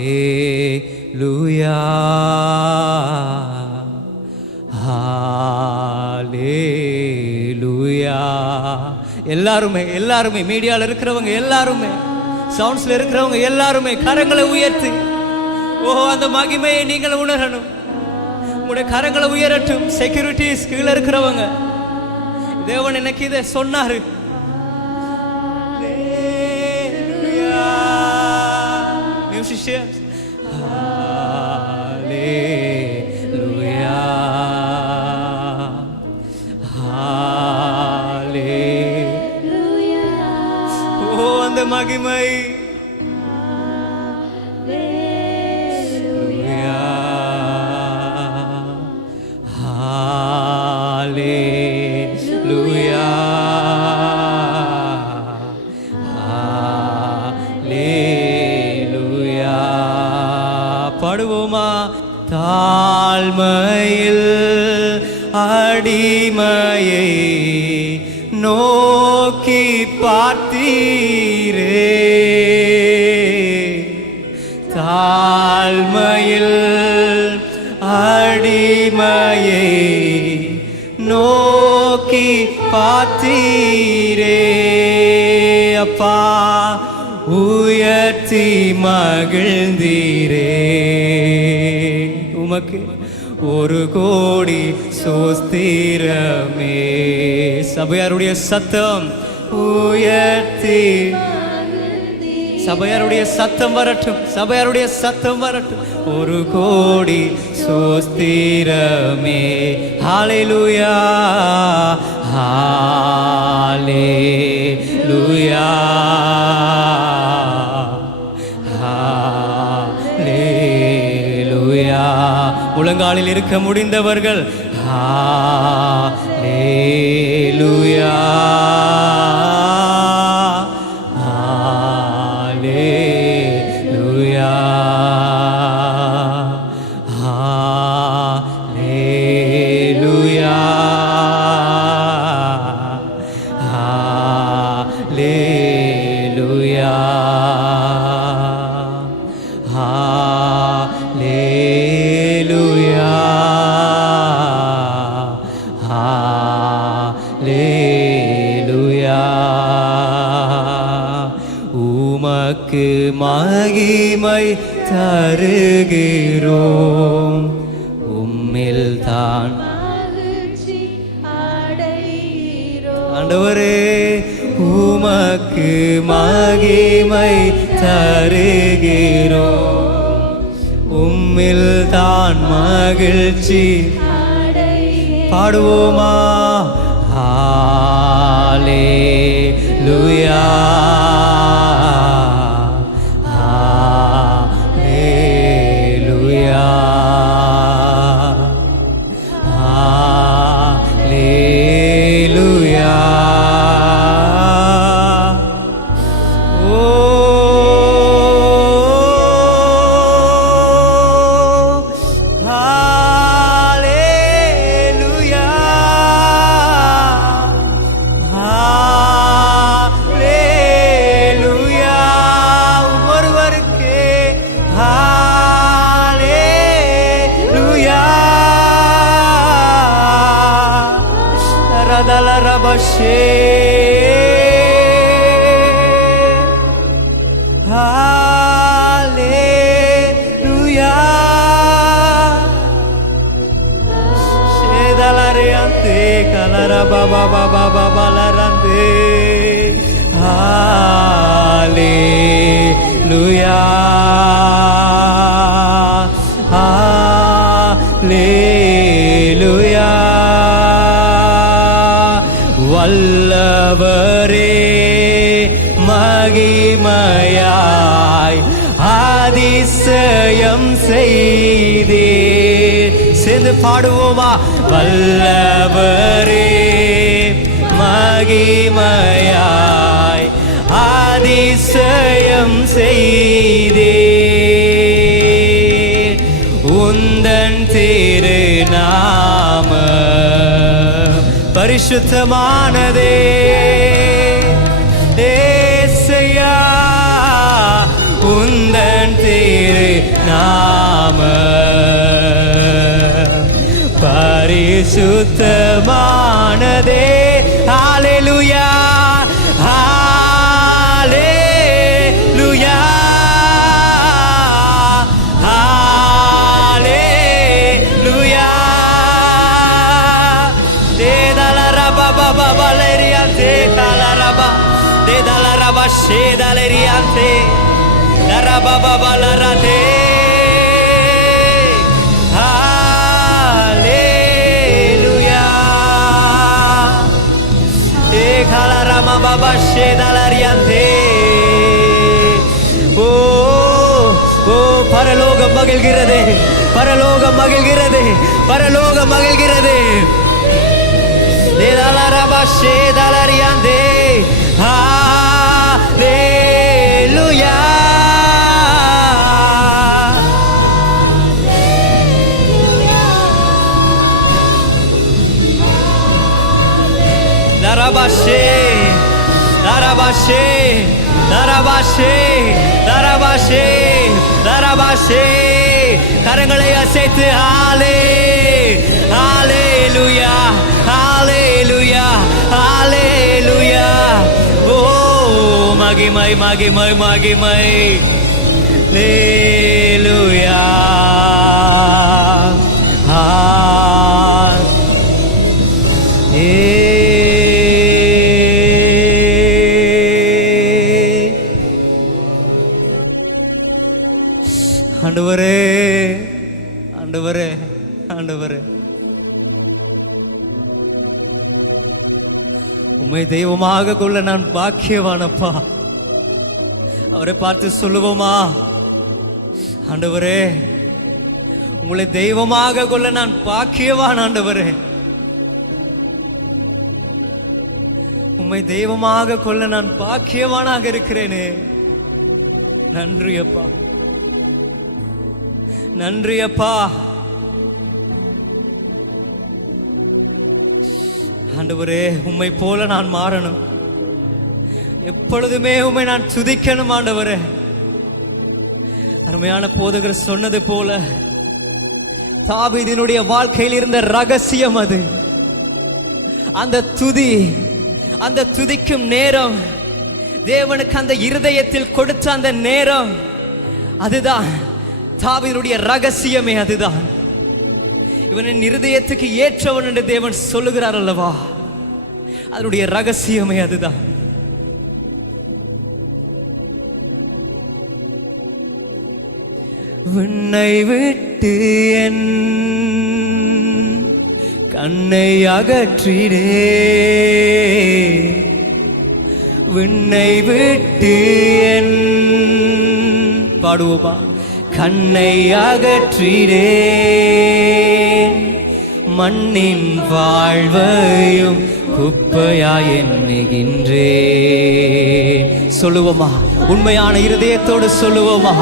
ஹல்லேலூயா. எல்லாருமே எல்லாருமே மீடியாவில் இருக்கிறவங்க எல்லாருமே, சவுண்ட்ஸ்ல இருக்கிறவங்க எல்லாருமே கரங்களை உயர்த்தி, அந்த மகிமையை நீங்கள் உணரணும். உங்களுடைய கரங்களை உயரட்டும். செக்யூரிட்டிஸ், கீழே இருக்கிறவங்க, தேவன் எனக்கு இதை சொன்னாரு. மியூசிஷியன்ஸ், ஹல்லேலூயா ஹல்லேலூயா. அந்த மகிமை பாடுவோமா? தாழ்மையில் அடிமையை நோக்கி பார்த்தீரே, தாழ்மையில் அடிமையை நோக்கி பார்த்தீரே. அப்பா, உயர்த்தி மகிழ்ந்தீரே. உமக்கு 1,000,000 சோஸ்திரமே. சபையாருடைய சத்தம் உயர்த்தி, சபையாருடைய சத்தம் வரட்டும், சபையாருடைய சத்தம் வரட்டும். 1,000,000 சோஸ்திரமே. ஹல்லேலூயா ஹல்லேலூயா ஹல்லேலூயா. முழங்காலில் இருக்க முடிந்தவர்கள் ஹல்லேலூயா ஹல்லேலூயா ஹல்லேலூயா ஹல்லேலூயா ஹல்லேலூயா ஹல்லேலூயா. உமக்கு மகிமை தருகிறோம், உம்மில் தான் மகிழ்ச்சி அடைகிறோம். ஆண்டவரே, உமக்கு மகிமை தருகிறோம். உம்மில் தான் மகிழ்ச்சி பாடுவோமா? ஹalleluya ஹalleluya ஹalleluya. Hallelujah, hallelujah. வல்லவரே மகிமையாய் அதிசயம் செய்தீர். சேர்ந்து பாடுவோமா? வல்லவரே மகிமையாய் அதிசயம் செய்தீர். உந்தன் திருநாம பரிசுத்தமானதே ஏசையா. உந்தன் திருநாம பரிசுத்தமானதே. ஹalleluya hallelujah hallelujah. de dalaraba baba valeriante dalaraba de dalaraba she daleriante daraba baba larate. Kalarama baba shedalariante. Oh பரலோகம் மகிழ்கிறது, பரலோகம் மகிழ்கிறது, பரலோகம் மகிழ்கிறது. தேதாலரபா shedalariante. Hallelujah. Darabashe, Darabashe, Darabashe, Darabashe, Darabashe. கரங்களை அசைத்து ஹாலே ஹalleluya ஹalleluya ஹalleluya. ஓ மகிமை மகிமை மகிமை ஹalleluya. ஆண்டவரே ஆண்டவரே ஆண்டவரே, உம்மை தெய்வமாக கொள்ள நான் பாக்கியவானப்பா. அவரை பார்த்து சொல்லுவோமா? ஆண்டவரே, உங்களை தெய்வமாக கொள்ள நான் பாக்கியவான். ஆண்டவரே, உம்மை தெய்வமாக கொள்ள நான் பாக்கியவானாக இருக்கிறேனே. நன்றி அப்பா, நன்றி அப்பா. ஆண்டவரே, உம்மை போல நான் மாறணும், எப்பொழுதுமே உம்மை நான் துதிக்கணும். ஆண்டவரே, அருமையான போதகர் சொன்னது போல தாவீதினுடைய வாழ்க்கையில் இருந்த ரகசியம் அது. அந்த துதி, அந்த துதிக்கும் நேரம், தேவனுக்கு அந்த இருதயத்தில் கொடுத்த அந்த நேரம், அதுதான் தாவீதுடைய ரகசியமே. அதுதான் இவனின் இருதயத்துக்கு ஏற்றவன் என்று தேவன் சொல்லுகிறார் அல்லவா, அதனுடைய ரகசியமே அதுதான். விண்ணை விட்டு என் கண்ணை அகற்றிடே, விண்ணை விட்டு என் பாடுவோமா, கண்ணை அகற்றிடேன், மண்ணின் வாழ்வையும் குப்பையாய் எண்ணுகின்றேன். சொல்லுவோமா, உண்மையான இருதயத்தோடு சொல்லுவோமா.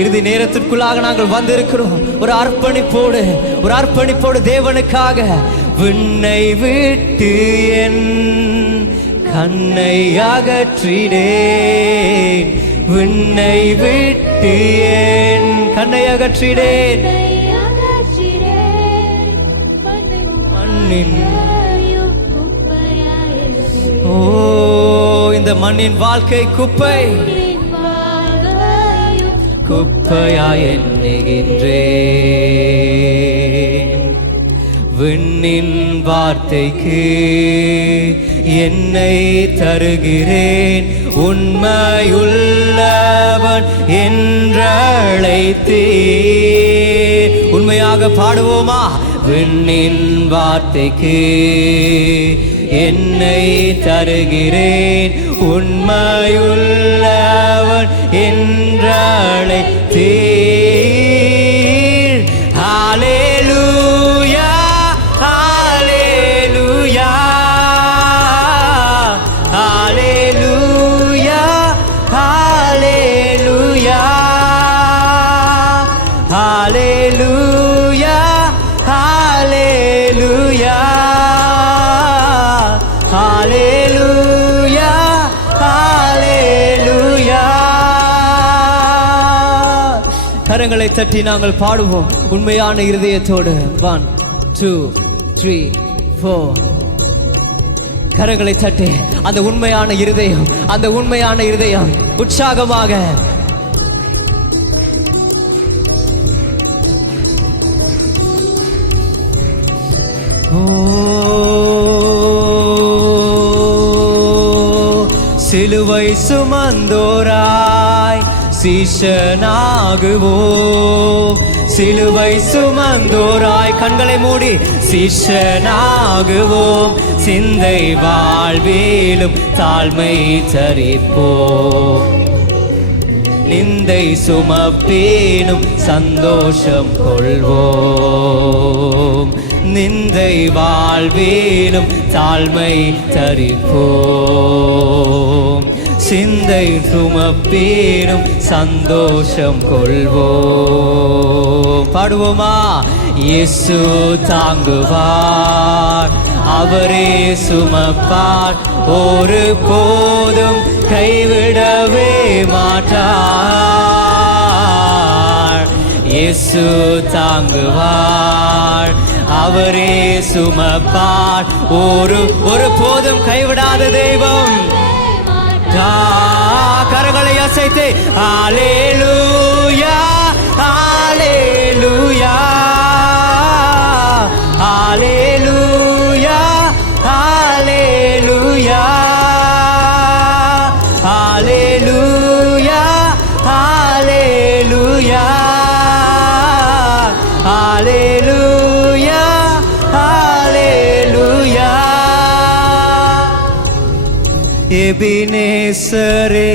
இறுதி நேரத்திற்குள்ளாக நாங்கள் வந்திருக்கிறோம். ஒரு அர்ப்பணிப்போடு தேவனுக்காக. விண்ணை விட்டு என் கண்ணை அகற்றிடேன், விண்ணை விட்டு என் கண்ணை அகற்றிடேன், மண்ணின் ஓ இந்த மண்ணின் வாழ்க்கை குப்பை, குப்பையாய் எண்ணுகின்றேன். விண்ணின் வார்த்தைக்கு என்னை தருகிறேன், உண்மையுள்ளவன் என்றழைத்தே. உண்மையாக பாடுவோமா. விண்ணின் வார்த்தைக்கு என்னை தருகிறேன், உண்மையுள்ளவன் என்றழைத்தீர். ஹல்லேலூயா, ஹல்லேலூயா, ஹல்லேலூயா, ஹல்லேலூயா, ஹல்லேலூயா, ஹல்லேலூயா, ஹல்லேலூயா, ஹல்லேலூயா. கரங்களை தட்டி நாங்கள் பாடுவோம் உண்மையான இருதயத்தோடு. 1 2 3 4. கரங்களை தட்டி அந்த உண்மையான இருதயம் உற்சாகமாக. சிலுவை சுமந்தோராய் சீஷனாகுவோம், சிலுவை சுமந்தோராய் கண்களை மூடி சீஷனாகுவோம். சிந்தை வாழ்வேலும் தாழ்மை தரிப்போம், நிந்தை சுமப்பேனும் சந்தோஷம் கொள்வோம். நிந்தை வாழ்வேனும் தாழ்மை தரிப்போம், சிந்தை சுமப்பேனும் சந்தோஷம் கொள்வோம். பாடுவோமா. இயேசு தாங்குவார், அவரே சுமப்பார், ஒரு போதும் கைவிடவே மாட்டார். இயேசு தாங்குவார், அவரே சுமப்பார், ஒரு போதும் கைவிடாத தெய்வம். கரங்களை அசைத்து ஹல்லேலூயா, ஹல்லேலூயா, ஹல்லேலூயா, ஹல்லேலூயா, ஹல்லேலூயா, ஹல்லேலூயா, ஹல்லேலூயா, ஹல்லேலூயா. எபினேசரே,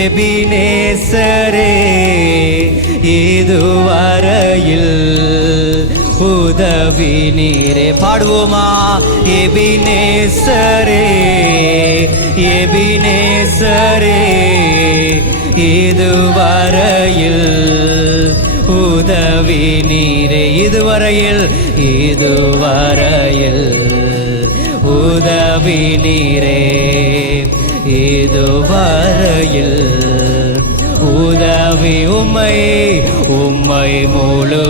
எபினேசரே, இதுவரையில் உதவி நீரே. பாடுவோமா. எபினேசரே, எபினேசரே, இதுவரையில் உதவி நீரே. இதுவரையில் உதவி நீரே, இதுவரையில் உதவி. உம்மை முழு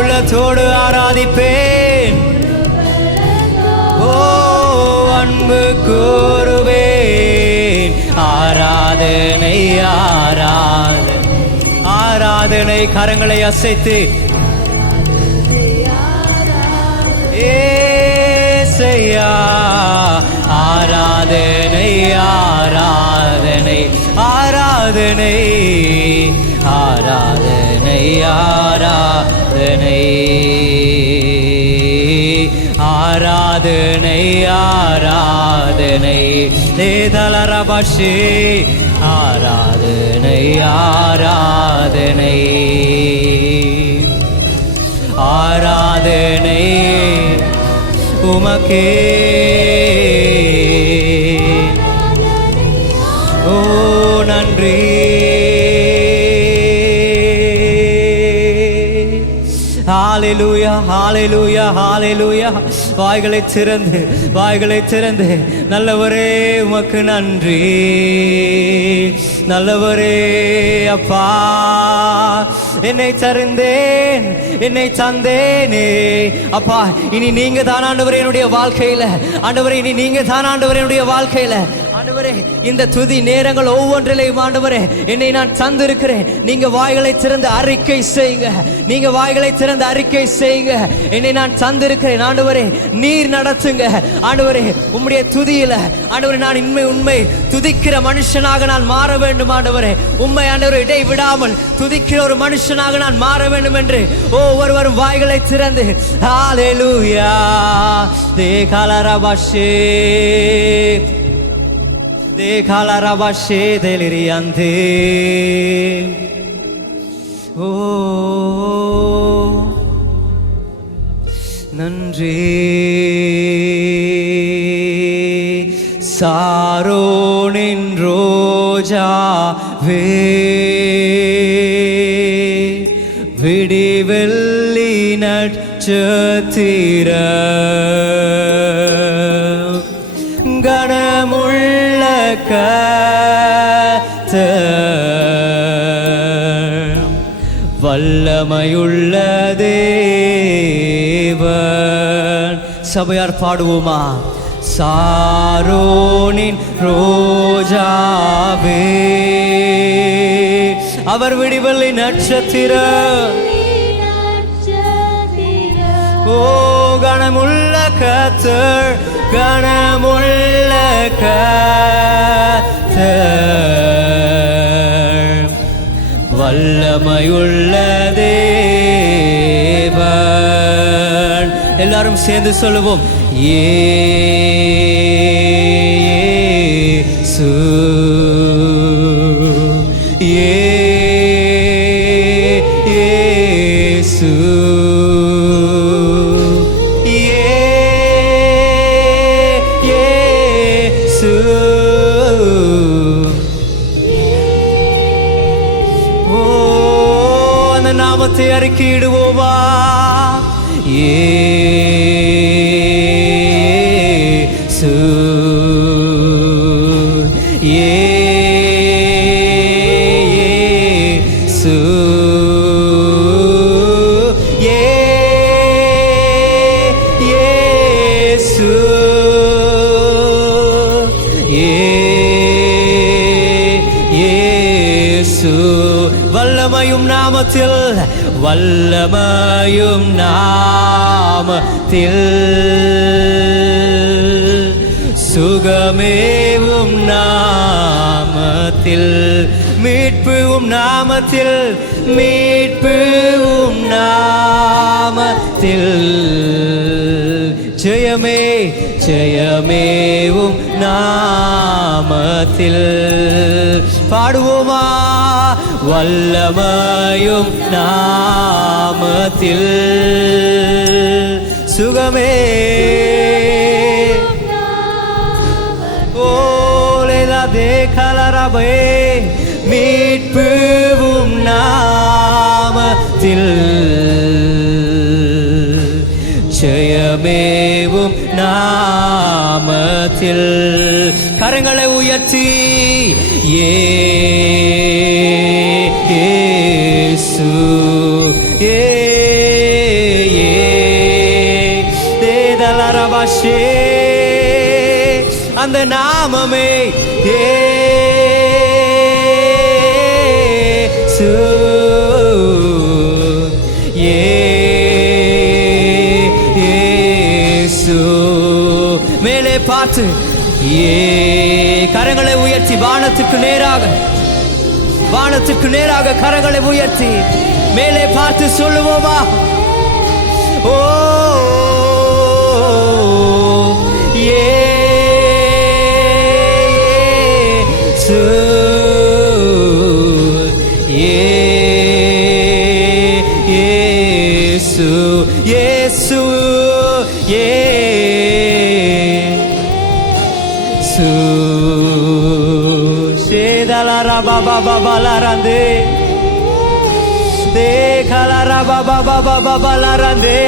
உள்ளத்தோடு ஆராதிப்பேன். ஓ அன்பு கூறுவேன். ஆராதனை, ஆராதனை. கரங்களை அசைத்து ஏசையா, ஆராதனை, ஆராதனை, ஆராதனை. ஆராதனை ஆராதனை ஆராதனை ஆராதனை ஆராதனை தேதலரபஷே ஆராதனை ஆராதனை ஆராதனை உமக்கே ஓ நன்றி ஹalleluya ஹalleluya ஹalleluya வாய்களை திறந்து நல்லவரே உமக்கு நன்றி நல்லவரே அப்பா என்னை தருந்தேன் என்னை தந்தேனே அப்பா இனி நீங்க தான் ஆண்டவரே என்னுடைய வாழ்க்கையில ஆண்டவரே இனி நீங்க தான் ஆண்டவரே என்னுடைய வாழ்க்கையில ஆண்டவரே இந்த துதி நேரங்கள் ஒவ்வொன்றிலையும் ஆண்டவரே என்னை நான் தந்திருக்கிறேன் நீங்க வாய்களை திறந்து அறிக்கை செய்யுங்க நீங்க வாய்களை திறந்து அறிக்கை செய்யுங்க என்னை நான் தந்திருக்கிறேன் ஆண்டவரே நீர் நடத்துங்க ஆண்டவரே உம்முடைய துதியில ஆண்டவரே நான் உண்மை துதிக்கிற மனுஷனாக நான் மாற வேண்டும் ஆண்டவரே உண்மை ஆண்டவரே இடை விடாமல் துதிக்கிற ஒரு மனுஷனாக நான் மாற வேண்டும் என்று ஒவ்வொருவரும் வாய்களை திறந்து ஹalleluya தேகாலரபஷே தேகாலரபஷே தெலிரியந்தே ஓ நன்றி சாரோனின் ரோஜாவே விடிவெள்ளி நட்சத்திரம் கணமுள்ள கர்த்தர் வல்லமையுள்ள தேவன் சபையார் பாடுவோமா சாரோனின் ரோஜாவே அவர் விடிவெள்ளி நட்சத்திரம் ஓ கணமுள்ள கர்த்தர் கணமுள்ள கர்த்தர் வல்லமையுள்ள தேவன் எல்லாரும் சேர்ந்து சொல்லுவோம் இயேசு இயேசு இயேசு ஓ அந்த நாமத்தை அறிக்கையிடுவோமா இயேசு இயேசு இயேசு இயேசு வல்லமையும் நாமத்தில் வல்லமையும் நாமத்தில் சுகமேவும் நாமத்தில் மீட்புவும் நாமத்தில் மீட்புவும் நாமத்தில் ஜெயமே ஜெயமேவும் நாமத்தில் பாடுவோமா வல்லமையும் நாமத்தில் சுகமே ஓலேலா தேகலரபே மீட்புவும் நாமத்தில் ஜெயமேவும் நாமத்தில் கரங்களை உயர்த்தி இயேசு தேதலரபஷே அந்த நாமமே இயேசு இயேசு மேலே பார்த்து கரங்களை உயர்த்தி வானத்துக்கு நேராக வானத்துக்கு நேராக கரங்களை உயர்த்தி மேலே பார்த்து சொல்லுவோமா? ஓ இயேசு, இயேசு, இயேசு, இயேசு. ஷேதலரா பாபா பாபா லரந்தே, தேகலரா பாபா பாபா பாபா லரந்தே,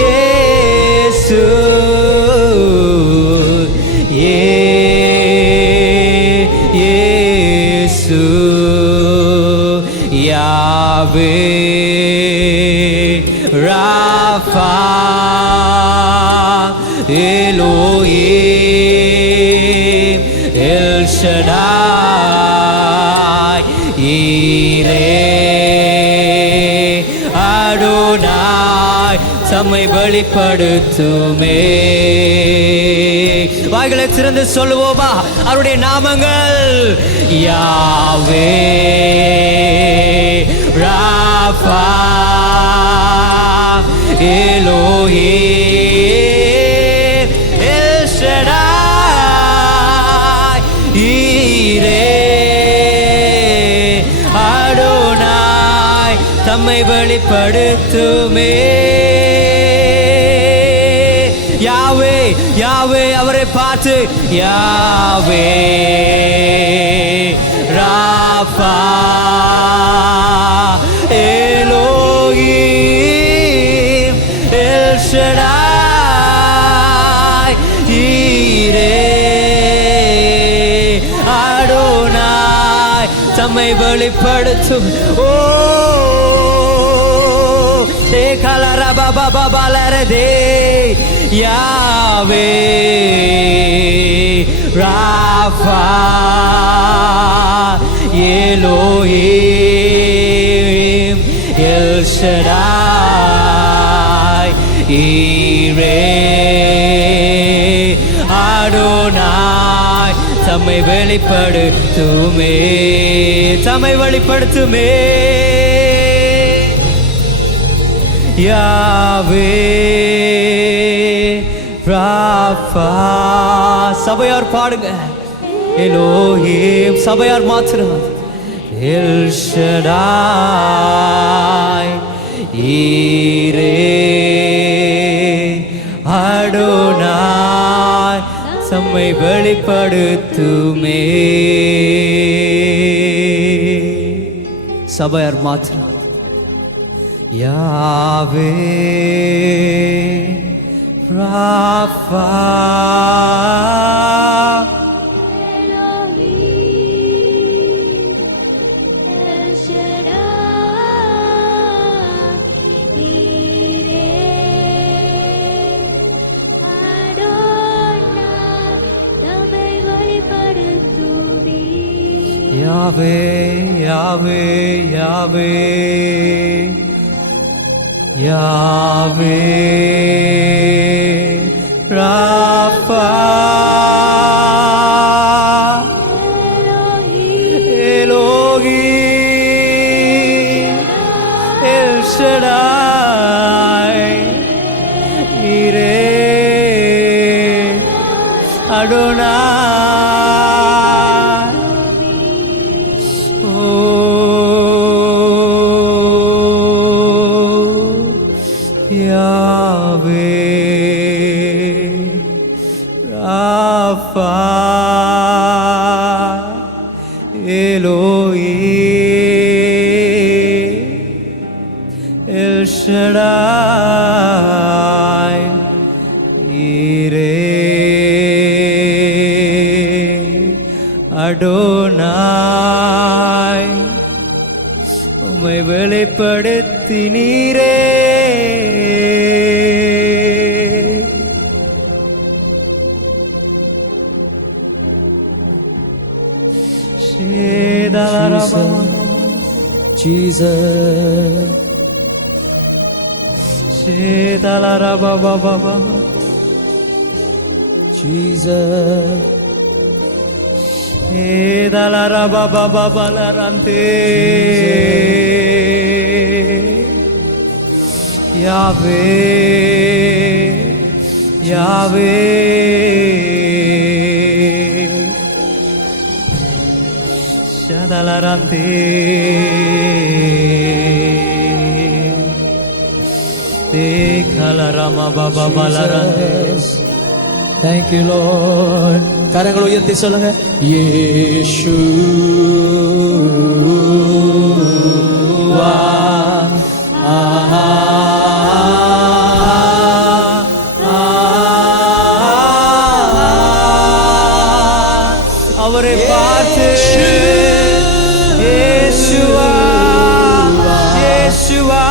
இயேசு, இயேசு. யாவே ராஃபா எலோஹிம் எல் ஷடாய் ஈரே அடோனாய் தம்மை வெளிப்படுத்துமே. வாய்களை திறந்து சொல்லுவோமா அவருடைய நாமங்கள்? யாவே ராஃபா எலோஹிம் எல் ஷடாய் ஈரே அடோனாய் தம்மை வெளிப்படுத்துமே. யாவே யாவே அவரை பார்த்து யாவே ராஃபா எலோஹிம் எல் ஷடாய் ஈரே அடோனாய் தம்மை வெளிப்படுத்தும். ஓ கலரா பாபா பாபா லரதே யாவே ராஃபா எலோஹிம் எல் ஷடாய் ஈரே அடோனாய் தம்மை வெளிப்படுத்துமே, தம்மை வெளிப்படுத்துமே. யாவே ராஃபா. சபையார் பாடுங்க. எலோஹிம் சபையார் மாத்திரம். எல் ஷடாய் ஈரே அடோனாய் தம்மை வெளிப்படுத்துமே. சபையார் மாத்திரம். யாவே ராஃபா யாவே யாவே யாவே யாவே ராஃபா எலோஹிம் எல் ஷடாய் ஈரே அடோனாய். யாவே ராஃபா எலோஹிம் எல் ஷடாய் ஈரே அடோனாய் உம்மை வெளிப்படுத்தினீரே. Jesus, Jesus, ஏதலரபபபலரந்தே Yahweh Yahweh ஷதலரந்தே தேகலரமபபலரந்தே. Thank you Lord. கரங்களை உயர்த்தி சொல்லுங்க. இயேசுவா அவரை பார்த்து இயேசுவா இயேசுவா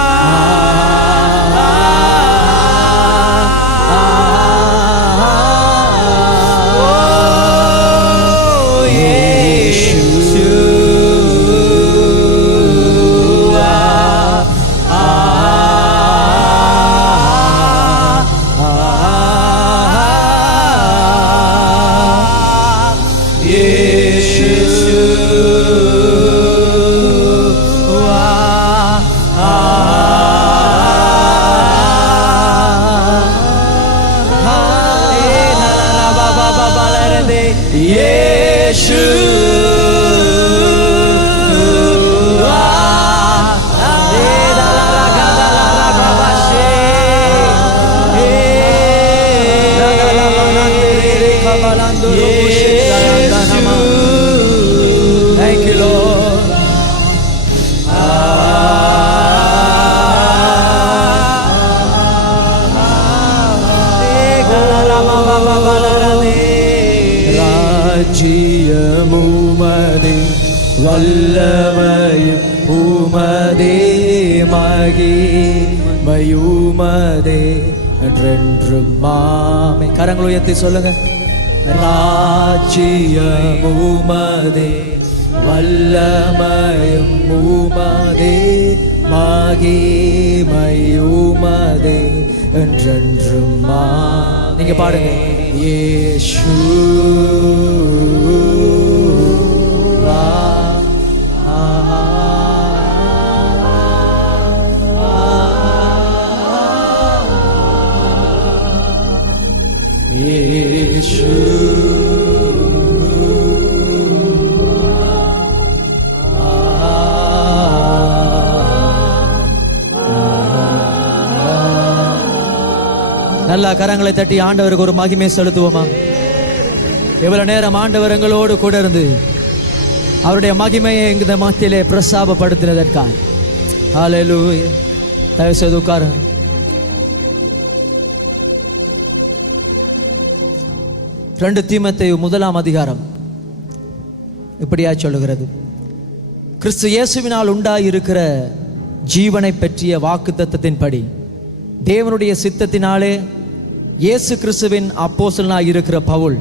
Thank you Lord. ராஜ்யமுமதே வல்லமையும் உமதே மகிமையுமதே என்றென்றும் மாமே. கரங்களை உயர்த்தி சொல்லுங்க. ராஜ்யமுமதே வல்லமையும் உமதே மகிமையுமதே என்றென்றும் மா. நீங்க பாடுங்க. இயேசுவா நல்லா கரங்களை தட்டி ஆண்டவருக்கு ஒரு மகிமை செலுத்துவோமா? எவ்வளவு நேரம் ஆண்டவர் எங்களோடு கூட இருந்து அவருடைய மகிமையை இந்த மத்தியிலே பிரசாபப்படுத்தினதற்காக. ஹல்லேலூயா. தயவு செய்து உட்காருங்க. 2 தீமோத்தேயு 1ஆம் அதிகாரம் இப்படியா சொல்லுகிறது. கிறிஸ்து இயேசுவினால் உண்டாயிருக்கிற ஜீவனை பற்றிய வாக்குத்தத்தத்தின்படி தேவனுடைய சித்தத்தினாலே இயேசு கிறிஸ்துவின் அப்போஸ்தலனாய் இருக்கிற பவுல்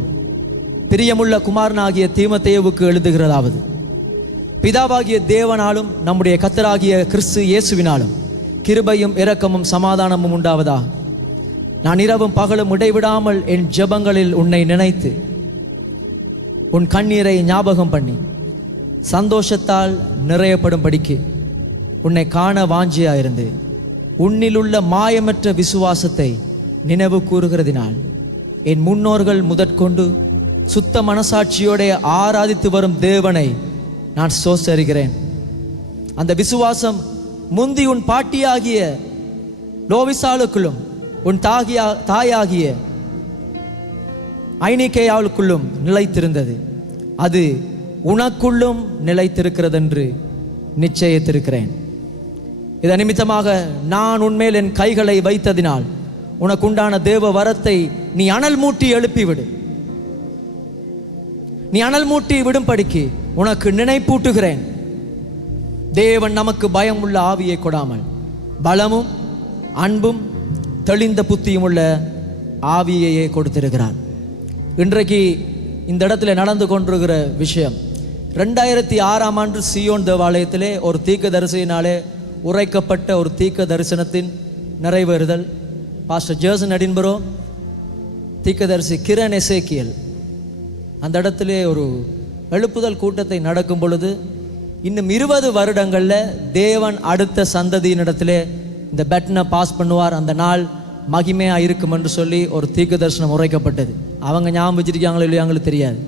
பிரியமுள்ள குமாரனாகிய தீமோத்தேயுவுக்கு எழுதுகிறதாவது: பிதாவாகிய தேவனாலும் நம்முடைய கர்த்தராகிய கிறிஸ்து இயேசுவினாலும் கிருபையும் இரக்கமும் சமாதானமும் உண்டாவதாக. நான் இரவும் பகலும் இடைவிடாமல் என் ஜெபங்களில் உன்னை நினைத்து உன் கண்ணீரை ஞாபகம் பண்ணி சந்தோஷத்தால் நிறையப்படும்படிக்கு உன்னை காண வாஞ்சியாயிருந்து உன்னிலுள்ள மாயமற்ற விசுவாசத்தை நினைவு கூறுகிறதினால் என் முன்னோர்கள் முதற்கொண்டு சுத்த மனசாட்சியோட ஆராதித்து வரும் தேவனை நான் சோசரிக்கிறேன். அந்த விசுவாசம் முந்தி உன் பாட்டியாகிய லோவிசாளுக்குள்ளும் உன் தாயாகிய ஐனிகேயாவுக்குள்ளும் நிலைத்திருந்தது. அது உனக்குள்ளும் நிலைத்திருக்கிறது என்று நிச்சயித்திருக்கிறேன். இதன் நிமித்தமாக நான் உன்மேல் என் கைகளை வைத்ததினால் உனக்குண்டான தேவ வரத்தை நீ அனல் மூட்டி எழுப்பிவிடு. நீ அனல் மூட்டி விடும்படிக்கு உனக்கு நினைப்பூட்டுகிறேன். தேவன் நமக்கு பயம் உள்ள ஆவியை கொடாமல் பலமும் அன்பும் தெளிந்த புத்தியும் உள்ள ஆவியையே கொடுத்திருக்கிறார். இன்றைக்கு இந்த இடத்துல நடந்து கொண்டிருக்கிற விஷயம் 2006ஆம் ஆண்டு சியோன் தேவாலயத்திலே ஒரு தீர்க்கதரிசியினாலே உரைக்கப்பட்ட ஒரு தீர்க்க தரிசனத்தின் நிறைவேறுதல். பாஸ்டர் ஜேசன் எடின்பரோ, தீர்க்கதரிசி கிரண் எசேக்கியல் அந்த இடத்திலே ஒரு எழுப்புதல் கூட்டத்தை நடக்கும் பொழுது இன்னும் 20 வருடங்களில் தேவன் அடுத்த சந்ததியினிடத்திலே இந்த பெட்டனை பாஸ் பண்ணுவார், அந்த நாள் மகிமையாக இருக்கும் என்று சொல்லி ஒரு தீர்க்க தரிசனம் உரைக்கப்பட்டது. அவங்க ஞாபகம் வச்சிருக்காங்களோ இல்லையோ எங்களுக்கு தெரியாது.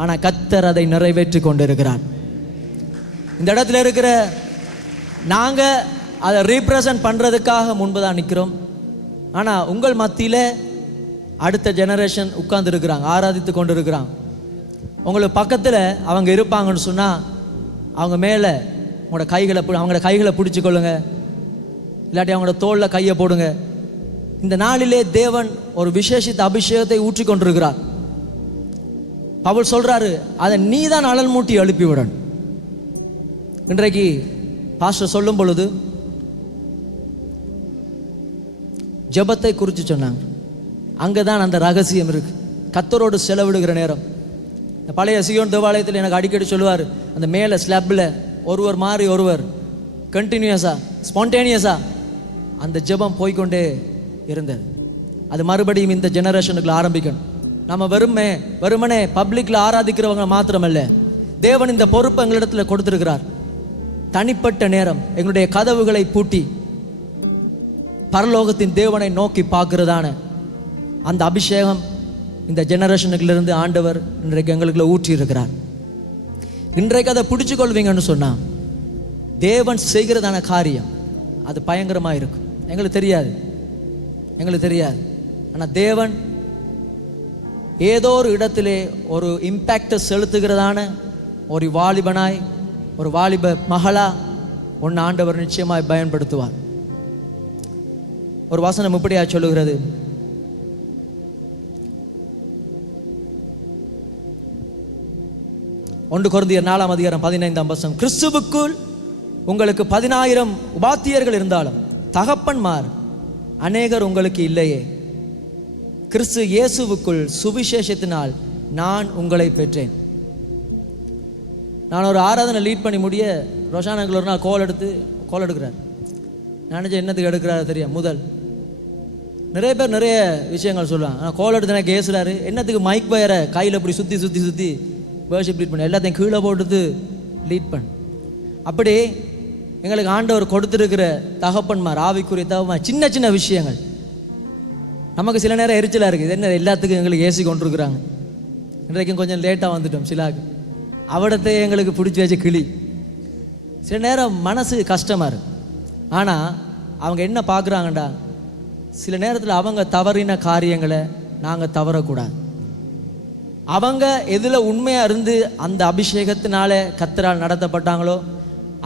ஆனால் கர்த்தர் அதை நிறைவேற்றி கொண்டு இருக்கிறார். இந்த இடத்துல இருக்கிற நாங்கள் அதை ரீப்ரசன்ட் பண்ணுறதுக்காக முன்பு தான் நிற்கிறோம். ஆனால் உங்கள் மத்தியில் அடுத்த ஜெனரேஷன் உட்கார்ந்து இருக்கிறாங்க, ஆராதித்து கொண்டு இருக்கிறாங்க. உங்களுக்கு பக்கத்தில் அவங்க இருப்பாங்கன்னு சொன்னால் அவங்க மேலே அவங்களோட கைகளை பிடிச்சி கொள்ளுங்க, இல்லாட்டி அவங்களோட தோளில் கையை போடுங்க. இந்த நாளிலே தேவன் ஒரு விசேஷித்த அபிஷேகத்தை ஊற்றி கொண்டிருக்கிறார். பவுல் சொல்றாரு, அதை நீ தான் அனல் மூட்டி எழுப்பி விடணும். இன்றைக்கு பாஸ்டர் சொல்லும் பொழுது ஜெபத்தை குறித்து சொன்னாங்க. அங்கே தான் அந்த ரகசியம் இருக்கு. கர்த்தரோடு செலவிடுகிற நேரம். இந்த பழைய சியோன் தேவாலயத்தில் எனக்கு அடிக்கடி சொல்லுவார், அந்த மேலே ஸ்லாப்பில் ஒருவர் மாறி ஒருவர் கண்டினியூஸாக ஸ்பான்டேனியஸாக அந்த ஜெபம் போய்கொண்டே இருந்தது. அது மறுபடியும் இந்த ஜெனரேஷனுக்குள்ள ஆரம்பிக்கணும். நம்ம வெறுமனே பப்ளிக்கில் ஆராதிக்கிறவங்க மாத்திரமல்ல, தேவன் இந்த பொறுப்பை எங்களிடத்தில் கொடுத்துருக்கிறார். தனிப்பட்ட நேரம் எங்களுடைய கதவுகளை பூட்டி பரலோகத்தின் தேவனை நோக்கி பார்க்கிறதான அந்த அபிஷேகம் இந்த ஜெனரேஷனுக்குலேருந்து ஆண்டவர் இன்றைக்கு எங்களுக்குள்ள ஊற்றி இருக்கிறார். இன்றைக்கு அதை பிடிச்சு கொள்வீங்கன்னு சொன்னால் தேவன் செய்கிறதான காரியம் அது பயங்கரமாக இருக்கும். எங்களுக்கு தெரியாது. ஆனால் தேவன் ஏதோ ஒரு இடத்திலே ஒரு இம்பேக்டை செலுத்துகிறதான ஒரு வாலிபனாய், ஒரு வாலிப மகளா ஒன்று ஆண்டவர் நிச்சயமாய் பயன்படுத்துவார். ஒரு வசனம் இப்படியா சொல்லுகிறது, 1 கொரிந்தியர் 4:15 கிறிஸ்துவுக்குள் உங்களுக்கு 10,000 உபாத்தியர்கள் இருந்தாலும் தகப்பன்மார் அநேகர் உங்களுக்கு இல்லையே. கிறிஸ்து இயேசுவுக்குள் சுவிசேஷத்தினால் நான் உங்களை பெற்றேன். நான் ஒரு ஆராதனை லீட் பண்ணி முடிய ரோஷானங்கள் ஒரு நாள் கோல் எடுக்கிறார். நினச்ச என்னத்துக்கு எடுக்கிறாரு தெரியும். முதல் நிறைய பேர் நிறைய விஷயங்கள் சொல்லுவாங்க. ஆனால் கோல் எடுத்து கேசுறாரு, என்னத்துக்கு மைக் வயரை கையில் இப்படி சுற்றி வேர்ஷிப் லீட் பண்ண, எல்லாத்தையும் கீழே போட்டுட்டு லீட் பண்ண. அப்படி எங்களுக்கு ஆண்டவர் கொடுத்துருக்கிற தகப்பன்மார், ஆவிக்குரிய தகப்பன்மார், சின்ன விஷயங்கள் நமக்கு சில நேரம் எரிச்சலாக இருக்குது. என்ன எல்லாத்துக்கும் எங்களுக்கு ஏசி கொண்டிருக்கிறாங்க. இன்றைக்கும் கொஞ்சம் லேட்டாக வந்துட்டோம். சிலாக்கு அவடத்தை எங்களுக்கு பிடிச்சி வச்ச கிளி. சில நேரம் மனசு கஷ்டமாக இருக்கு. ஆனால் அவங்க என்ன பார்க்குறாங்கண்டா, சில நேரத்தில் அவங்க தவறின காரியங்களை நாங்கள் தவறக்கூடாது. அவங்க எதில் உண்மையாக இருந்து அந்த அபிஷேகத்தினால கர்த்தரால் நடத்தப்பட்டாங்களோ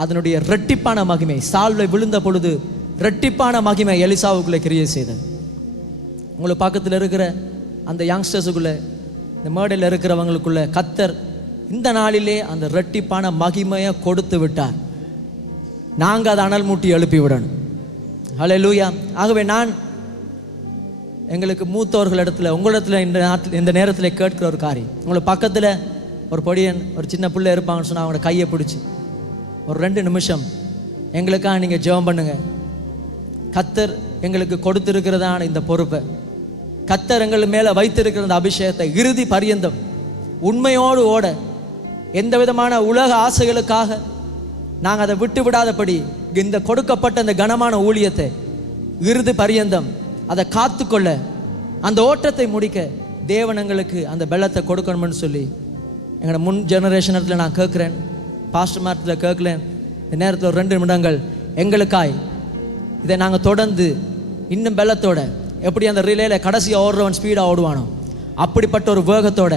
அதனுடைய ரெட்டிப்பான மகிமை, சால்வை விழுந்த பொழுது ரெட்டிப்பான மகிமை எலிசாவுக்குள்ளே கிரியை செய்தது. உங்களுக்கு பக்கத்தில் இருக்கிற அந்த யங்ஸ்டர்ஸுக்குள்ளே, இந்த மேடையில் இருக்கிறவங்களுக்குள்ள கர்த்தர் இந்த நாளிலே அந்த ரெட்டிப்பான மகிமையை கொடுத்து விட்டார். நாங்கள் அதை அனல் மூட்டி எழுப்பி விடணும். ஹல்லேலூயா. ஆகவே நான் எங்களுக்கு மூத்தவர்கள் இடத்துல, உங்களிடத்துல இந்த நேரத்தில் கேட்கிற ஒரு காரியம், உங்களுக்கு பக்கத்தில் ஒரு பொடியன், ஒரு சின்ன பிள்ளை இருப்பாங்கன்னு சொன்னால் அவங்களோட கையை பிடிச்சி ஒரு 2 நிமிஷம் எங்களுக்காக நீங்கள் ஜெபம் பண்ணுங்க. கர்த்தர் எங்களுக்கு கொடுத்திருக்கிறதான இந்த பொறுப்பை, கர்த்தர் எங்கள் மேலே வைத்திருக்கிற அந்த அபிஷேகத்தை இறுதி பரியந்தம் உண்மையோடு ஓட, எந்த விதமான உலக ஆசைகளுக்காக நாங்கள் அதை விட்டு விடாதபடி இந்த கொடுக்கப்பட்ட இந்த கனமான ஊழியத்தை இறுதி பரியந்தம் அதை காத்துக்கொள்ள, அந்த ஓட்டத்தை முடிக்க தேவன் எங்களுக்கு அந்த பலத்தை கொடுக்கணும்னு சொல்லி எங்களோட முன் ஜெனரேஷனத்தில் நான் கேட்குறேன். பாஸ்டர் மார்த்தில் கேட்கலேன். இந்த நேரத்தில் ஒரு 2 நிமிடங்கள் எங்களுக்காய் இதை நாங்கள் தொடர்ந்து இன்னும் பலத்தோட, எப்படி அந்த ரிலேல கடைசியாக ஓடுறவன் ஸ்பீடாக ஓடுவானோ அப்படிப்பட்ட ஒரு வேகத்தோட,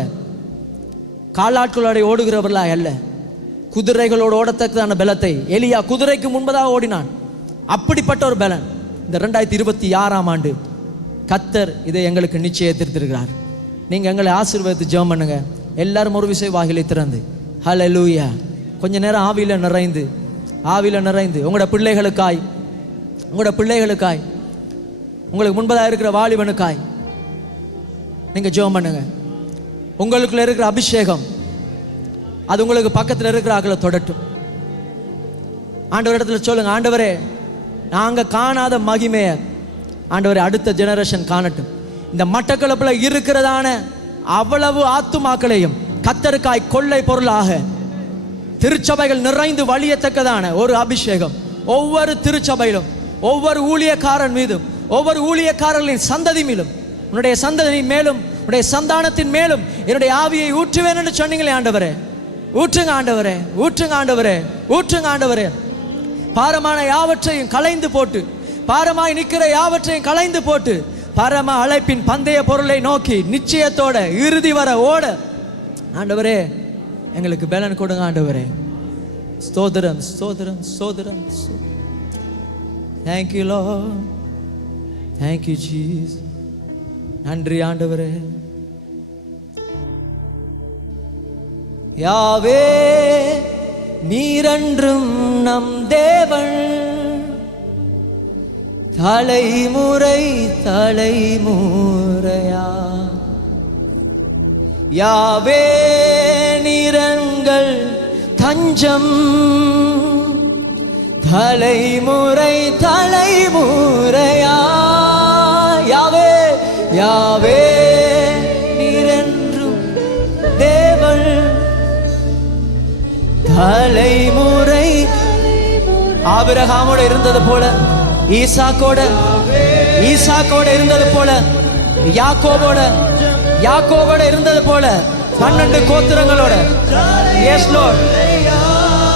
காலாட்களோட ஓடுகிறவர்களாக அல்ல, குதிரைகளோடு ஓடத்தக்கதான பலத்தை, எலியா குதிரைக்கு முன்பதாக ஓடினான், அப்படிப்பட்ட ஒரு பலன் இந்த 2026ஆம் ஆண்டு கர்த்தர் இதை எங்களுக்கு நிச்சயத்திருக்கிறார். நீங்கள் எங்களை ஆசீர்வதித்து ஜெபம் பண்ணுங்க. எல்லாரும் ஒரு விசை வாயிலை திறந்து ஹல்லேலூயா கொஞ்ச நேரம் ஆவியில் நிறைந்து உங்களோட பிள்ளைகளுக்காய், உங்களுக்கு முன்பதாக இருக்கிற வாலிபனுக்காய் நீங்கள் ஜெபம் பண்ணுங்க. உங்களுக்குள்ள இருக்கிற அபிஷேகம் அது உங்களுக்கு பக்கத்தில் இருக்கிற ஆக்களை தொடட்டும். ஆண்டவர் இடத்துல சொல்லுங்க, ஆண்டவரே நாங்கள் காணாத மகிமையை ஆண்டவரே அடுத்த ஜெனரேஷன் காணட்டும். இந்த மட்டக்களப்பில் இருக்கிறதான அவ்வளவு ஆத்துமாக்களையும் கத்தருக்காய் கொள்ளை பொருளாக திருச்சபைகள் நிறைந்து வழியத்தக்கதான ஒரு அபிஷேகம் ஒவ்வொரு திருச்சபையிலும், ஒவ்வொரு ஊழியக்காரன் மீதும், ஒவ்வொரு ஊழியக்காரர்களின் சந்ததி மீதும், உன்னுடைய சந்ததியின் மேலும், உன்னுடைய சந்தானத்தின் மேலும் என்னுடைய ஆவியை ஊற்றுவேன் என்று சொன்னீங்களே ஆண்டவரே. ஊற்றுங்க ஆண்டவரே, ஊற்றுங்க ஆண்டவரே, ஊற்றுங்க ஆண்டவரே. பாரமான யாவற்றையும் களைந்து போட்டு, பாரமாய் நிற்கிற யாவற்றையும் களைந்து போட்டு, பரம அழைப்பின் பந்தய பொருளை நோக்கி நிச்சயத்தோட இறுதி வர ஓட ஆண்டவரே எங்களுக்கு பலன் கொடுங்க ஆண்டவரே. ஸ்தோத்திரம், ஸ்தோத்திரம், ஸ்தோத்திரம். Thank you Lord, thank you Jesus. நன்றி ஆண்டவரே. யாவே நீரன்றும் நம் தேவன், தலைமுறை தலைமுறையா. யாவே நீரங்கள் தஞ்சம், தலைமுறை தலைமுறையா. யாவே யாவே நீரென்றும் தேவன், தலைமுறை. ஆபிரகாமோட இருந்தது போல, ஈசாக்கோட இருந்தது போல, யாக்கோபோட இருந்தது போல, 12 கோத்திரங்களோட. S Lord.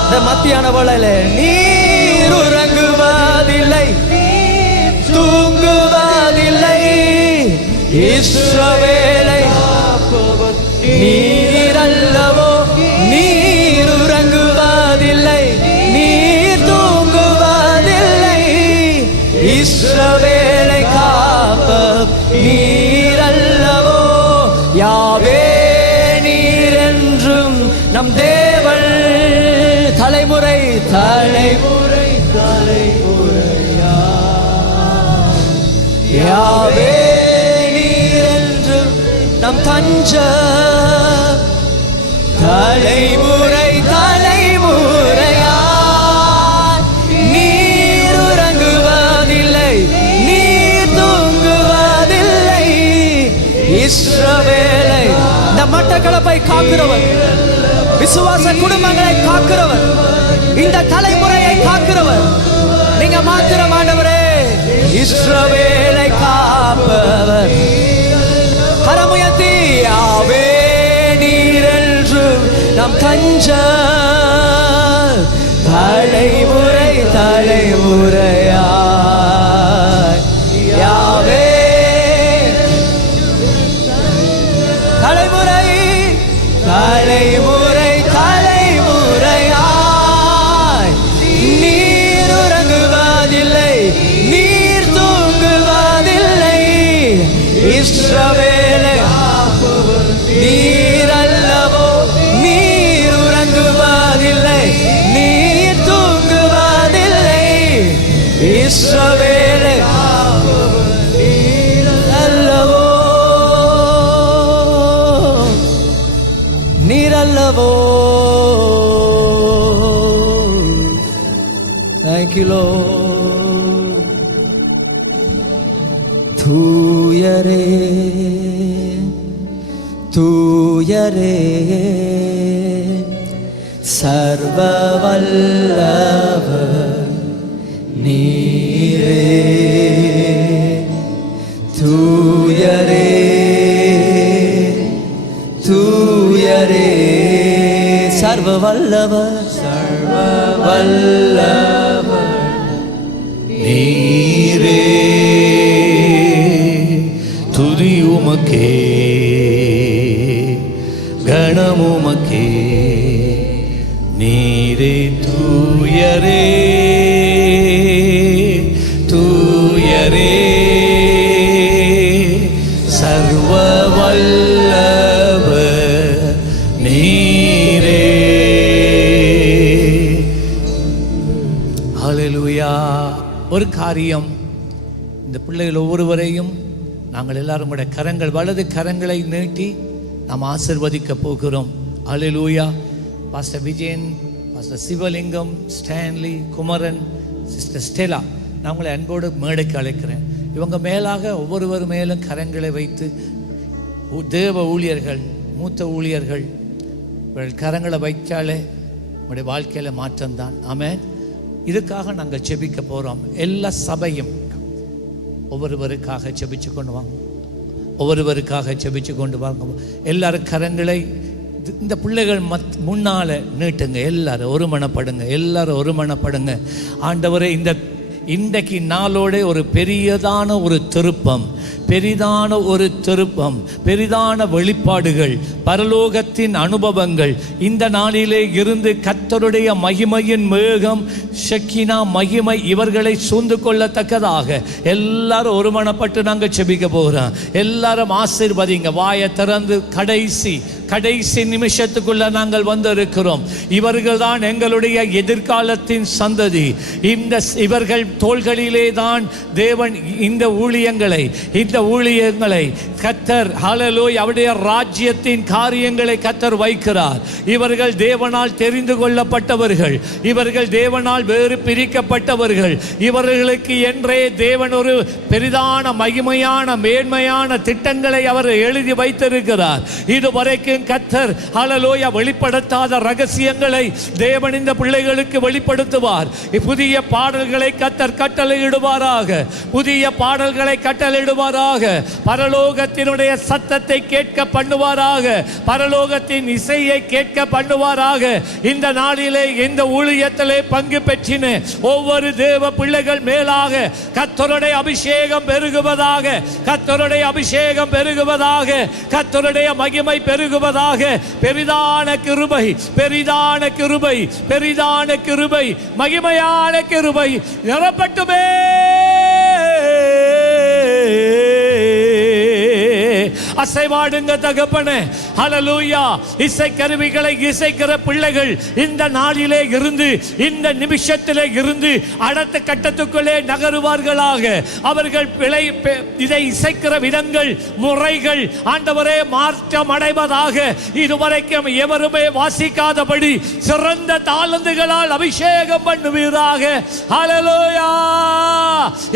இந்த மத்தியான வேளையில நீர் உறங்குவதில்லை, தூங்குவதில்லை, இஸ்ரவேலை நீர் அல்லவோ. நீர் உறங்குவதில்லை, நீர் தூங்குவதில்லை, இஸ்ரவேலை காப்ப நீர் அல்லவோ. யாவே நீர் என்றும் நம் தேவன், தலைமுறை தலைமுறை தலைமுறையா. யாவே நீர் என்றும் நம் தஞ்ச, தலைமுறை தலைமுறையா. நீர் உறங்குவதில்லை, நீர் தூங்குவதில்லை, இஸ்ரவேலை. இந்த மட்டக்களப்பை காக்கிறவர், விசுவாச குடும்பங்களை காக்கிறவர், இந்த தலைமுறையை காக்கிறவர் நீங்க மாத்திரம் ஆண்டவரே. இஸ்ரவேலை காப்பவர். கரமுயர்த்தி யாவே நீரென்று நம் தஞ்ச, தலைமுறை தலைமுறையா. யாவே தலைமுறை தலைமுறை தலைமுறையாய். நீர் உறங்குவதில்லை, நீர் தூங்குவதில்லை, இஸ்ரவேலை நீர் அல்லவோ. நீர் உறங்குவதில்லை, நீர் தூங்குவதில்லை, இஸ்ரவேலை அல்லவோ. நீர் அல்லவோ. Thank you Lord. தூயரே தூயரே சர்வ வல்லவர் நீரே. தூயரே தூயரே சர்வ வல்லவர், சர்வ வல்லவர் நீரே. துதி உமக்கே, கணமுமக்கே, நீரே. தூயரே தூயரே சர்வ வல்லவர் நீரே. ஹல்லேலூயா. ஒரு காரியம், இந்த பிள்ளைகள் ஒவ்வொருவரையும் நாங்கள் எல்லாரும் கூட கரங்கள், வலது கரங்களை நீட்டி நாம் ஆசிர்வதிக்க போகிறோம். ஹல்லேலூயா. பாஸ்டர் விஜயன், பாஸ்டர் சிவலிங்கம், ஸ்டான்லி, குமரன், சிஸ்டர் ஸ்டெலா, நான் உங்களை அன்போடு மேடைக்கு அழைக்கிறேன். இவங்க மேலாக ஒவ்வொருவர் மேலும் கரங்களை வைத்து தேவ ஊழியர்கள், மூத்த ஊழியர்கள், இவர்கள் கரங்களை வைச்சாலே நம்முடைய வாழ்க்கையில் மாற்றம்தான். ஆமென். இதுக்காக நாங்கள் ஜெபிக்க போகிறோம். எல்லா சபையும் ஒவ்வொருவருக்காக ஜெபிச்சு கொண்டு வாங்க, ஒவ்வொருவருக்காக ஜெபிச்சு கொண்டு வாங்க. எல்லாரும் கரங்களை இந்த பிள்ளைகள் முன்னால் நீட்டுங்க. எல்லாரும் ஒருமனப்படுங்க, எல்லாரும் ஒருமனப்படுங்க. ஆண்டவரே, இன்றைக்கு நாளோட ஒரு பெரியதான ஒரு திருப்பம், பெரிதான ஒரு திருப்பம், பெரிதான வெளிப்பாடுகள், பரலோகத்தின் அனுபவங்கள் இந்த நாளிலே இருந்து கர்த்தருடைய மகிமையின் மேகம், ஷக்கினா மகிமை இவர்களை சூழ்ந்து கொள்ளத்தக்கதாக எல்லாரும் ஒருமனப்பட்டு நாங்கள் செபிக்க போகிறோம். எல்லாரும் ஆசீர்வதிங்க. வாயை திறந்து கடைசி நிமிஷத்துக்குள்ள நாங்கள் வந்திருக்கிறோம். இவர்கள் தான் எங்களுடைய எதிர்காலத்தின் சந்ததி. இவர்கள் தோள்களிலே தான் தேவன் இந்த ஊழியங்களை கர்த்தர் ஹல்லேலூயா அவருடைய ராஜ்யத்தின் காரியங்களை கர்த்தர் வைக்கிறார். இவர்கள் தேவனால் தெரிந்து கொள்ளப்பட்டவர்கள், இவர்கள் தேவனால் வேறு பிரிக்கப்பட்டவர்கள். இவர்களுக்கு என்றே தேவன் ஒரு பெரிதான மகிமையான மேன்மையான திட்டங்களை அவர் எழுதி வைத்திருக்கிறார். இதுவரைக்கும் கர்த்தர் ஹல்லேலூயா வெளிப்படுத்தாத ரகசியங்களை தேவன் இந்த பிள்ளைகளுக்கு வெளிப்படுத்துவார். புதிய பாடல்களை கர்த்தர் கட்டளையிடுவாராக, புதிய பாடல்களை கட்டளையிடுவாராக. பரலோகத்தினுடைய சத்தத்தை கேட்க பண்ணுவாராக, பரலோகத்தின் இசையை கேட்க பண்ணுவாராக. இந்த நாளிலே இந்த ஊழியத்திலே பங்கு பெற்றின ஒவ்வொரு தேவ பிள்ளைகள் மேலாக கர்த்தருடைய அபிஷேகம் பெருகுவதாக, கர்த்தருடைய அபிஷேகம் பெருகுவதாக, கர்த்தருடைய மகிமை பெருகுவதாக. பெரிதான கிருபை, பெரிதான கிருபை, பெரிதான கிருபை, மகிமையான கிருபை நிரப்பட்டுமே. அசைவாடுங்க தகப்பனே. ஹல்லேலூயா. இசை கருவிகளை இசைக்கிற பிள்ளைகள் இந்த நாளிலே இருந்து, இந்த நிமிஷத்திலே இருந்து அடுத்த கட்டத்துக்குள்ளே நகருவார்களாக. அவர்கள் இதை இசைக்கிற விதங்கள், முறைகள் ஆண்டவரே மாற்றம் அடைவதாக. இதுவரைக்கும் எவருமே வாசிக்காதபடி சிறந்த தாளந்துகளால் அபிஷேகம் பண்ணுவீராக. ஹல்லேலூயா.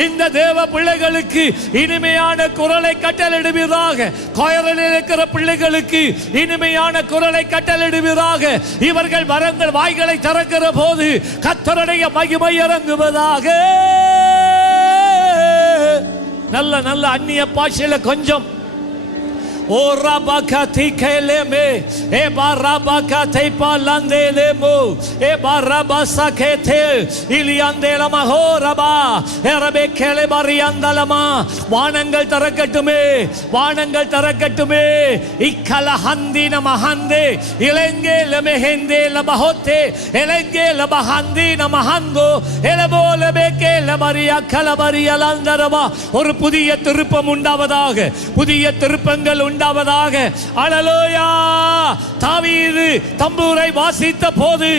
இந்த தேவ பிள்ளைகளுக்கு இனிமையான குரலை கட்டளையிடுவீராக. கோயரில் இருக்கிற பிள்ளைகளுக்கு இனிமையான குரலை கட்டளையிடுவீராக. இவர்கள் வரங்கள் வாய்களை திறக்கிற போது கர்த்தருடைய மகிமை இறங்குவதாக. நல்ல நல்ல அந்நிய பாஷையில கொஞ்சம் O rabakati keleme e barabakate palandelemo e barabasakete iliandela mahoraba erabekele bariandalama. வானங்கள் திறக்கட்டுமே, வானங்கள் திறக்கட்டுமே. இக்கல ஹந்தின மஹந்தே இலங்கே லமெஹந்தே லபஹோத்தே இலங்கே லபஹந்தின மஹந்தோ எலபோலபேக்கே லமரியா கலபரியலந்தரவா. ஒரு புதிய திருப்பம் உண்டாவதாக, புதிய திருப்பங்கள் உண்டாவதாக. அல்லேலூயா. தாவீது தம்பூரை வாசித்த போது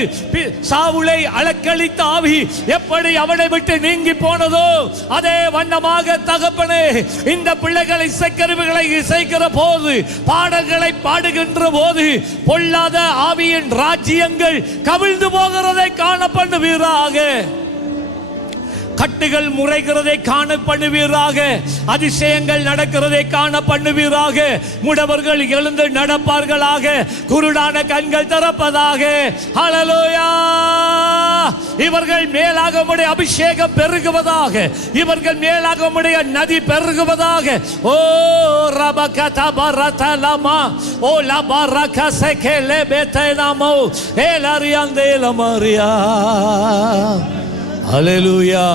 சாவுலை அலக்களித்த ஆவி எப்படி அவனை விட்டு நீங்கி போனதோ அதே வண்ணமாக தகப்பனே இந்த பிள்ளைகள் இசைக்கருவிகளை இசைக்கிற போது, பாடல்களை பாடுகின்ற போது பொல்லாத ஆவியின் ராஜ்யங்கள் கவிழ்ந்து போகிறதை காண பண்ணுவீராக. கட்டுகள் முறைகிறதை காண பண்ணுவீராக. அதிசயங்கள் நடக்கிறதை காண பண்ணுவீராக. முடவர்கள் எழுந்து நடப்பார்களாக. குருடான கண்கள் திறப்பதாக. ஹல்லேலூயா. இவர்கள் மேலாக உம்முடைய அபிஷேகம் பெருகுவதாக. இவர்கள் மேலாக உம்முடைய நதி பெருகுவதாக. ஓ ரபகத பரதலமா ஓ லபரக செகலே பெதனமோ எலரியாந்தேல மரியா. ஹல்லேலூயா.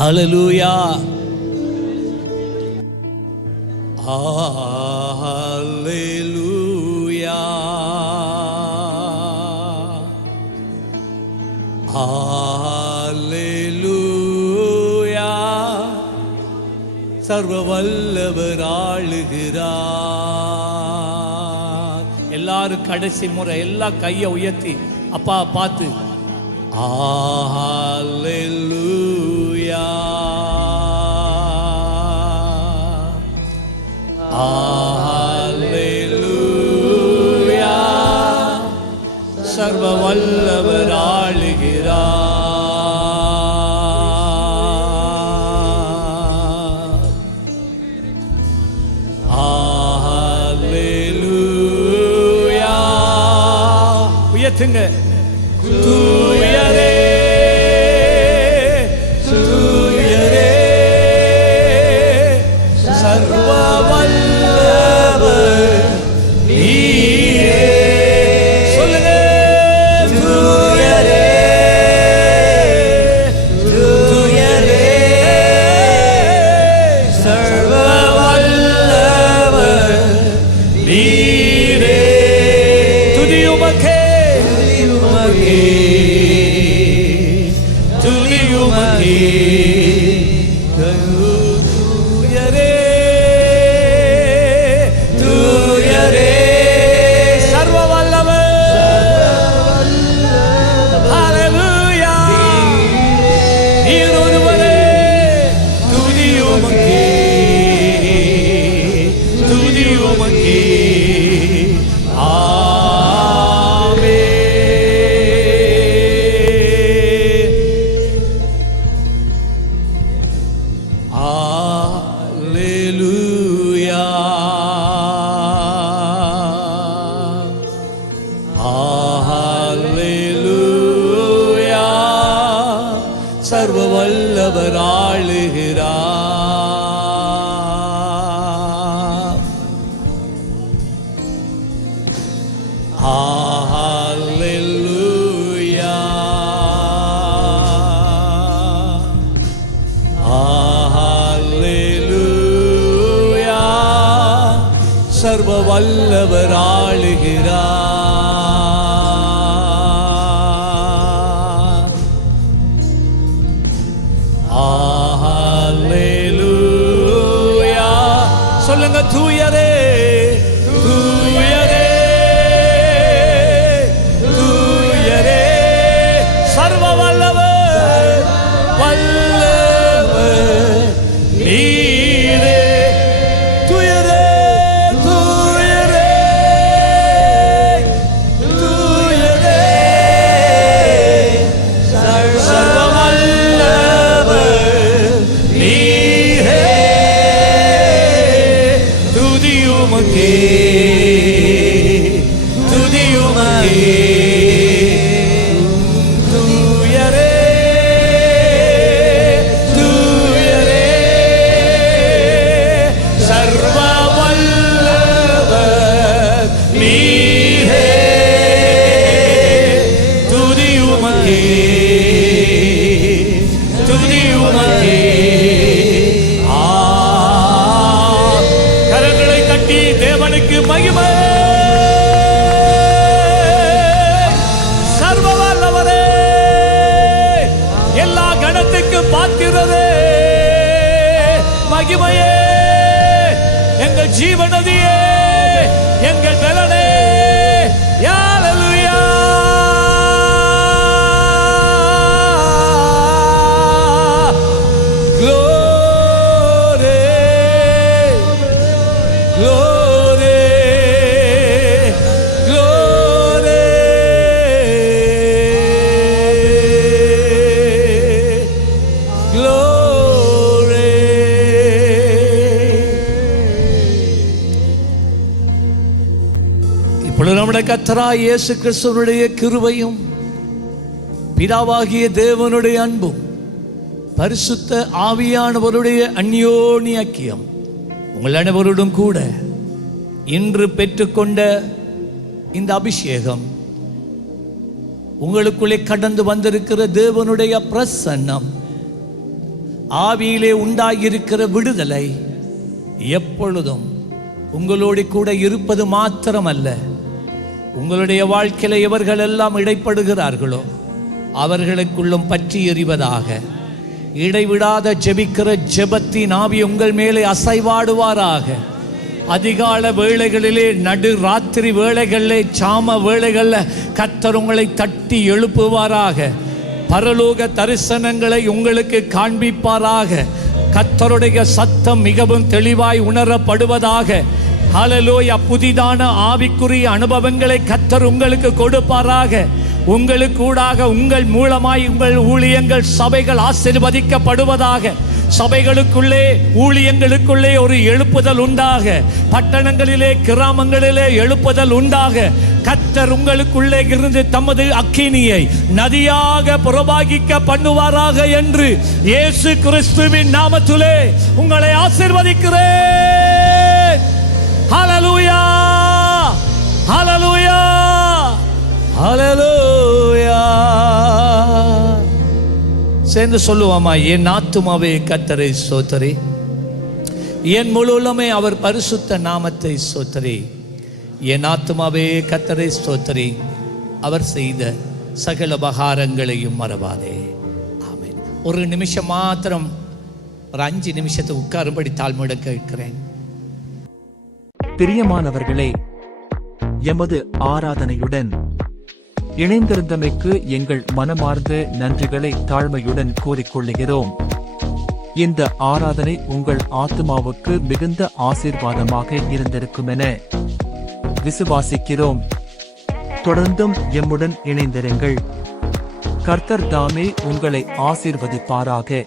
ஹல்லேலூயா. ஹல்லேலூயா. ஹல்லேலூயா. சர்வ வல்லவர் ஆளுகிறார். எல்லாரும் கடைசி முறை எல்லா கையை உயர்த்தி அப்பா பார்த்து ஹல்லேலூயா. ஹல்லேலூயா. சர்வ வல்லவர் ஆளுகிறார். ஹல்லேலூயா. சொல்லுங்க. தூயரே தூயரே சர்வ வல்லவர் நீரே. சொல்லுங்க. தூயரே தூயரே சர்வ வல்லவர் நீரே. துதியுமக்கே துதியுமக்கே துதியுமக்கே. தூயரே தூயரே சர்வ வல்லவர். ஹல்லேலூயா. நீர் ஒருவரே. துதியுமக்கே துதியுமக்கே. Hallelujah. Hallelujah. சர்வ வல்லவர் ஆளுகிறார். Hallelujah. Hallelujah. சர்வ வல்லவர் ஆளுகிறார். Hallelujah. சொல்லுங்க. தூயரே தூயரே தூயரே சர்வ வல்லவர் வல்லவர் நீரே. தூயரே தூயரே தூயரே சர்வ வல்லவர் நீரே. துதியுமக்கே துதியுமக்கே. தூயரே தூயரே சர்வ வல்லவர் நீரே. துதியுமக்கே துதியுமக்கே. கரங்களை தட்டி தேவனுக்கு மகிமை. சர்வ வல்லவரே எல்லா கணத்துக்கு பாத்திரரே மகிமையே எங்கள் ஜீவனதியே எங்கள் பலனே. ஹல்லேலூயா. Glory, glory, glory. இப்பொழுது நம்முடைய கர்த்தராகிய இயேசு கிறிஸ்துவினுடைய கிருபையும் பிதாவாகிய தேவனுடைய அன்பும் பரிசுத்த ஆவியானவருடைய அந்யோன்ய ஐக்கியம் உங்கள் அனைவரோடும் கூட இன்று பெற்றுக்கொண்ட இந்த அபிஷேகம், உங்களுக்குள்ளே கடந்து வந்திருக்கிற தேவனுடைய பிரசன்னம், ஆவியிலே உண்டாகியிருக்கிற விடுதலை எப்பொழுதும் உங்களோடு கூட இருப்பது மாத்திரமல்ல, உங்களுடைய வாழ்க்கையில எவர்கள் எல்லாம் இடைப்படுகிறார்களோ அவர்களுக்குள்ளும் பற்றி எறிவதாக. இடைவிடாத ஜெபிக்கிற ஜெபத்தின் ஆவி உங்கள் மேலே அசைவாடுவாராக. அதிகால வேளைகளிலே, நடு ராத்திரி வேளைகளிலே, சாம வேளைகளில் கர்த்தர் உங்களை தட்டி எழுப்புவாராக. பரலோக தரிசனங்களை உங்களுக்கு காண்பிப்பாராக. கர்த்தருடைய சத்தம் மிகவும் தெளிவாய் உணரப்படுவதாக. ஹல்லேலூயா. புதிதான ஆவிக்குரிய அனுபவங்களை கர்த்தர் உங்களுக்கு கொடுப்பாராக. உங்களுக்கு ஊடாக, உங்கள் மூலமாய் உங்கள் ஊழியங்கள், சபைகள் ஆசீர்வதிக்கப்படுவதாக. சபைகளுக்குள்ளே, ஊழியங்களுக்குள்ளே ஒரு எழுப்புதல் உண்டாக. பட்டணங்களிலே, கிராமங்களிலே எழுப்புதல் உண்டாக. கர்த்தர் உங்களுக்குள்ளே இருந்து தமது அக்கினியை நதியாக புறபாகிக்க பண்ணுவாராக என்று இயேசு கிறிஸ்துவின் நாமத்திலே உங்களை ஆசீர்வதிக்கிறேன். ஹல்லேலூயா, ஹல்லேலூயா, ஹல்லேலூயா. சேர்ந்து சொல்லுவாமா, என் ஆத்துமாவே கர்த்தரை ஸ்தோத்திரி, என் முழு உள்ளமே அவர் பரிசுத்த நாமத்தை ஸ்தோத்திரி. என் ஆத்துமாவே கர்த்தரை ஸ்தோத்திரி, அவர் செய்த சகல உபகாரங்களையும் மறவாதே. ஆமென். ஒரு நிமிஷம் மாத்திரம், ஒரு 5 நிமிஷத்தை உட்காரும்படி தாழ்மையோடு கேட்கிறேன். பிரியமானவர்களே, எமது ஆராதனையுடன் இணைந்திருந்தமைக்கு எங்கள் மனமார்ந்த நன்றிகளை தாழ்மையுடன் கூறிக்கொள்கிறோம். இந்த ஆராதனை உங்கள் ஆத்துமாவுக்கு மிகுந்த ஆசீர்வாதமாக இருந்திருக்கும் என விசுவாசிக்கிறோம். தொடர்ந்தும் எம்முடன் இணைந்திருங்கள். கர்த்தர் தாமே உங்களை ஆசீர்வதிப்பாராக.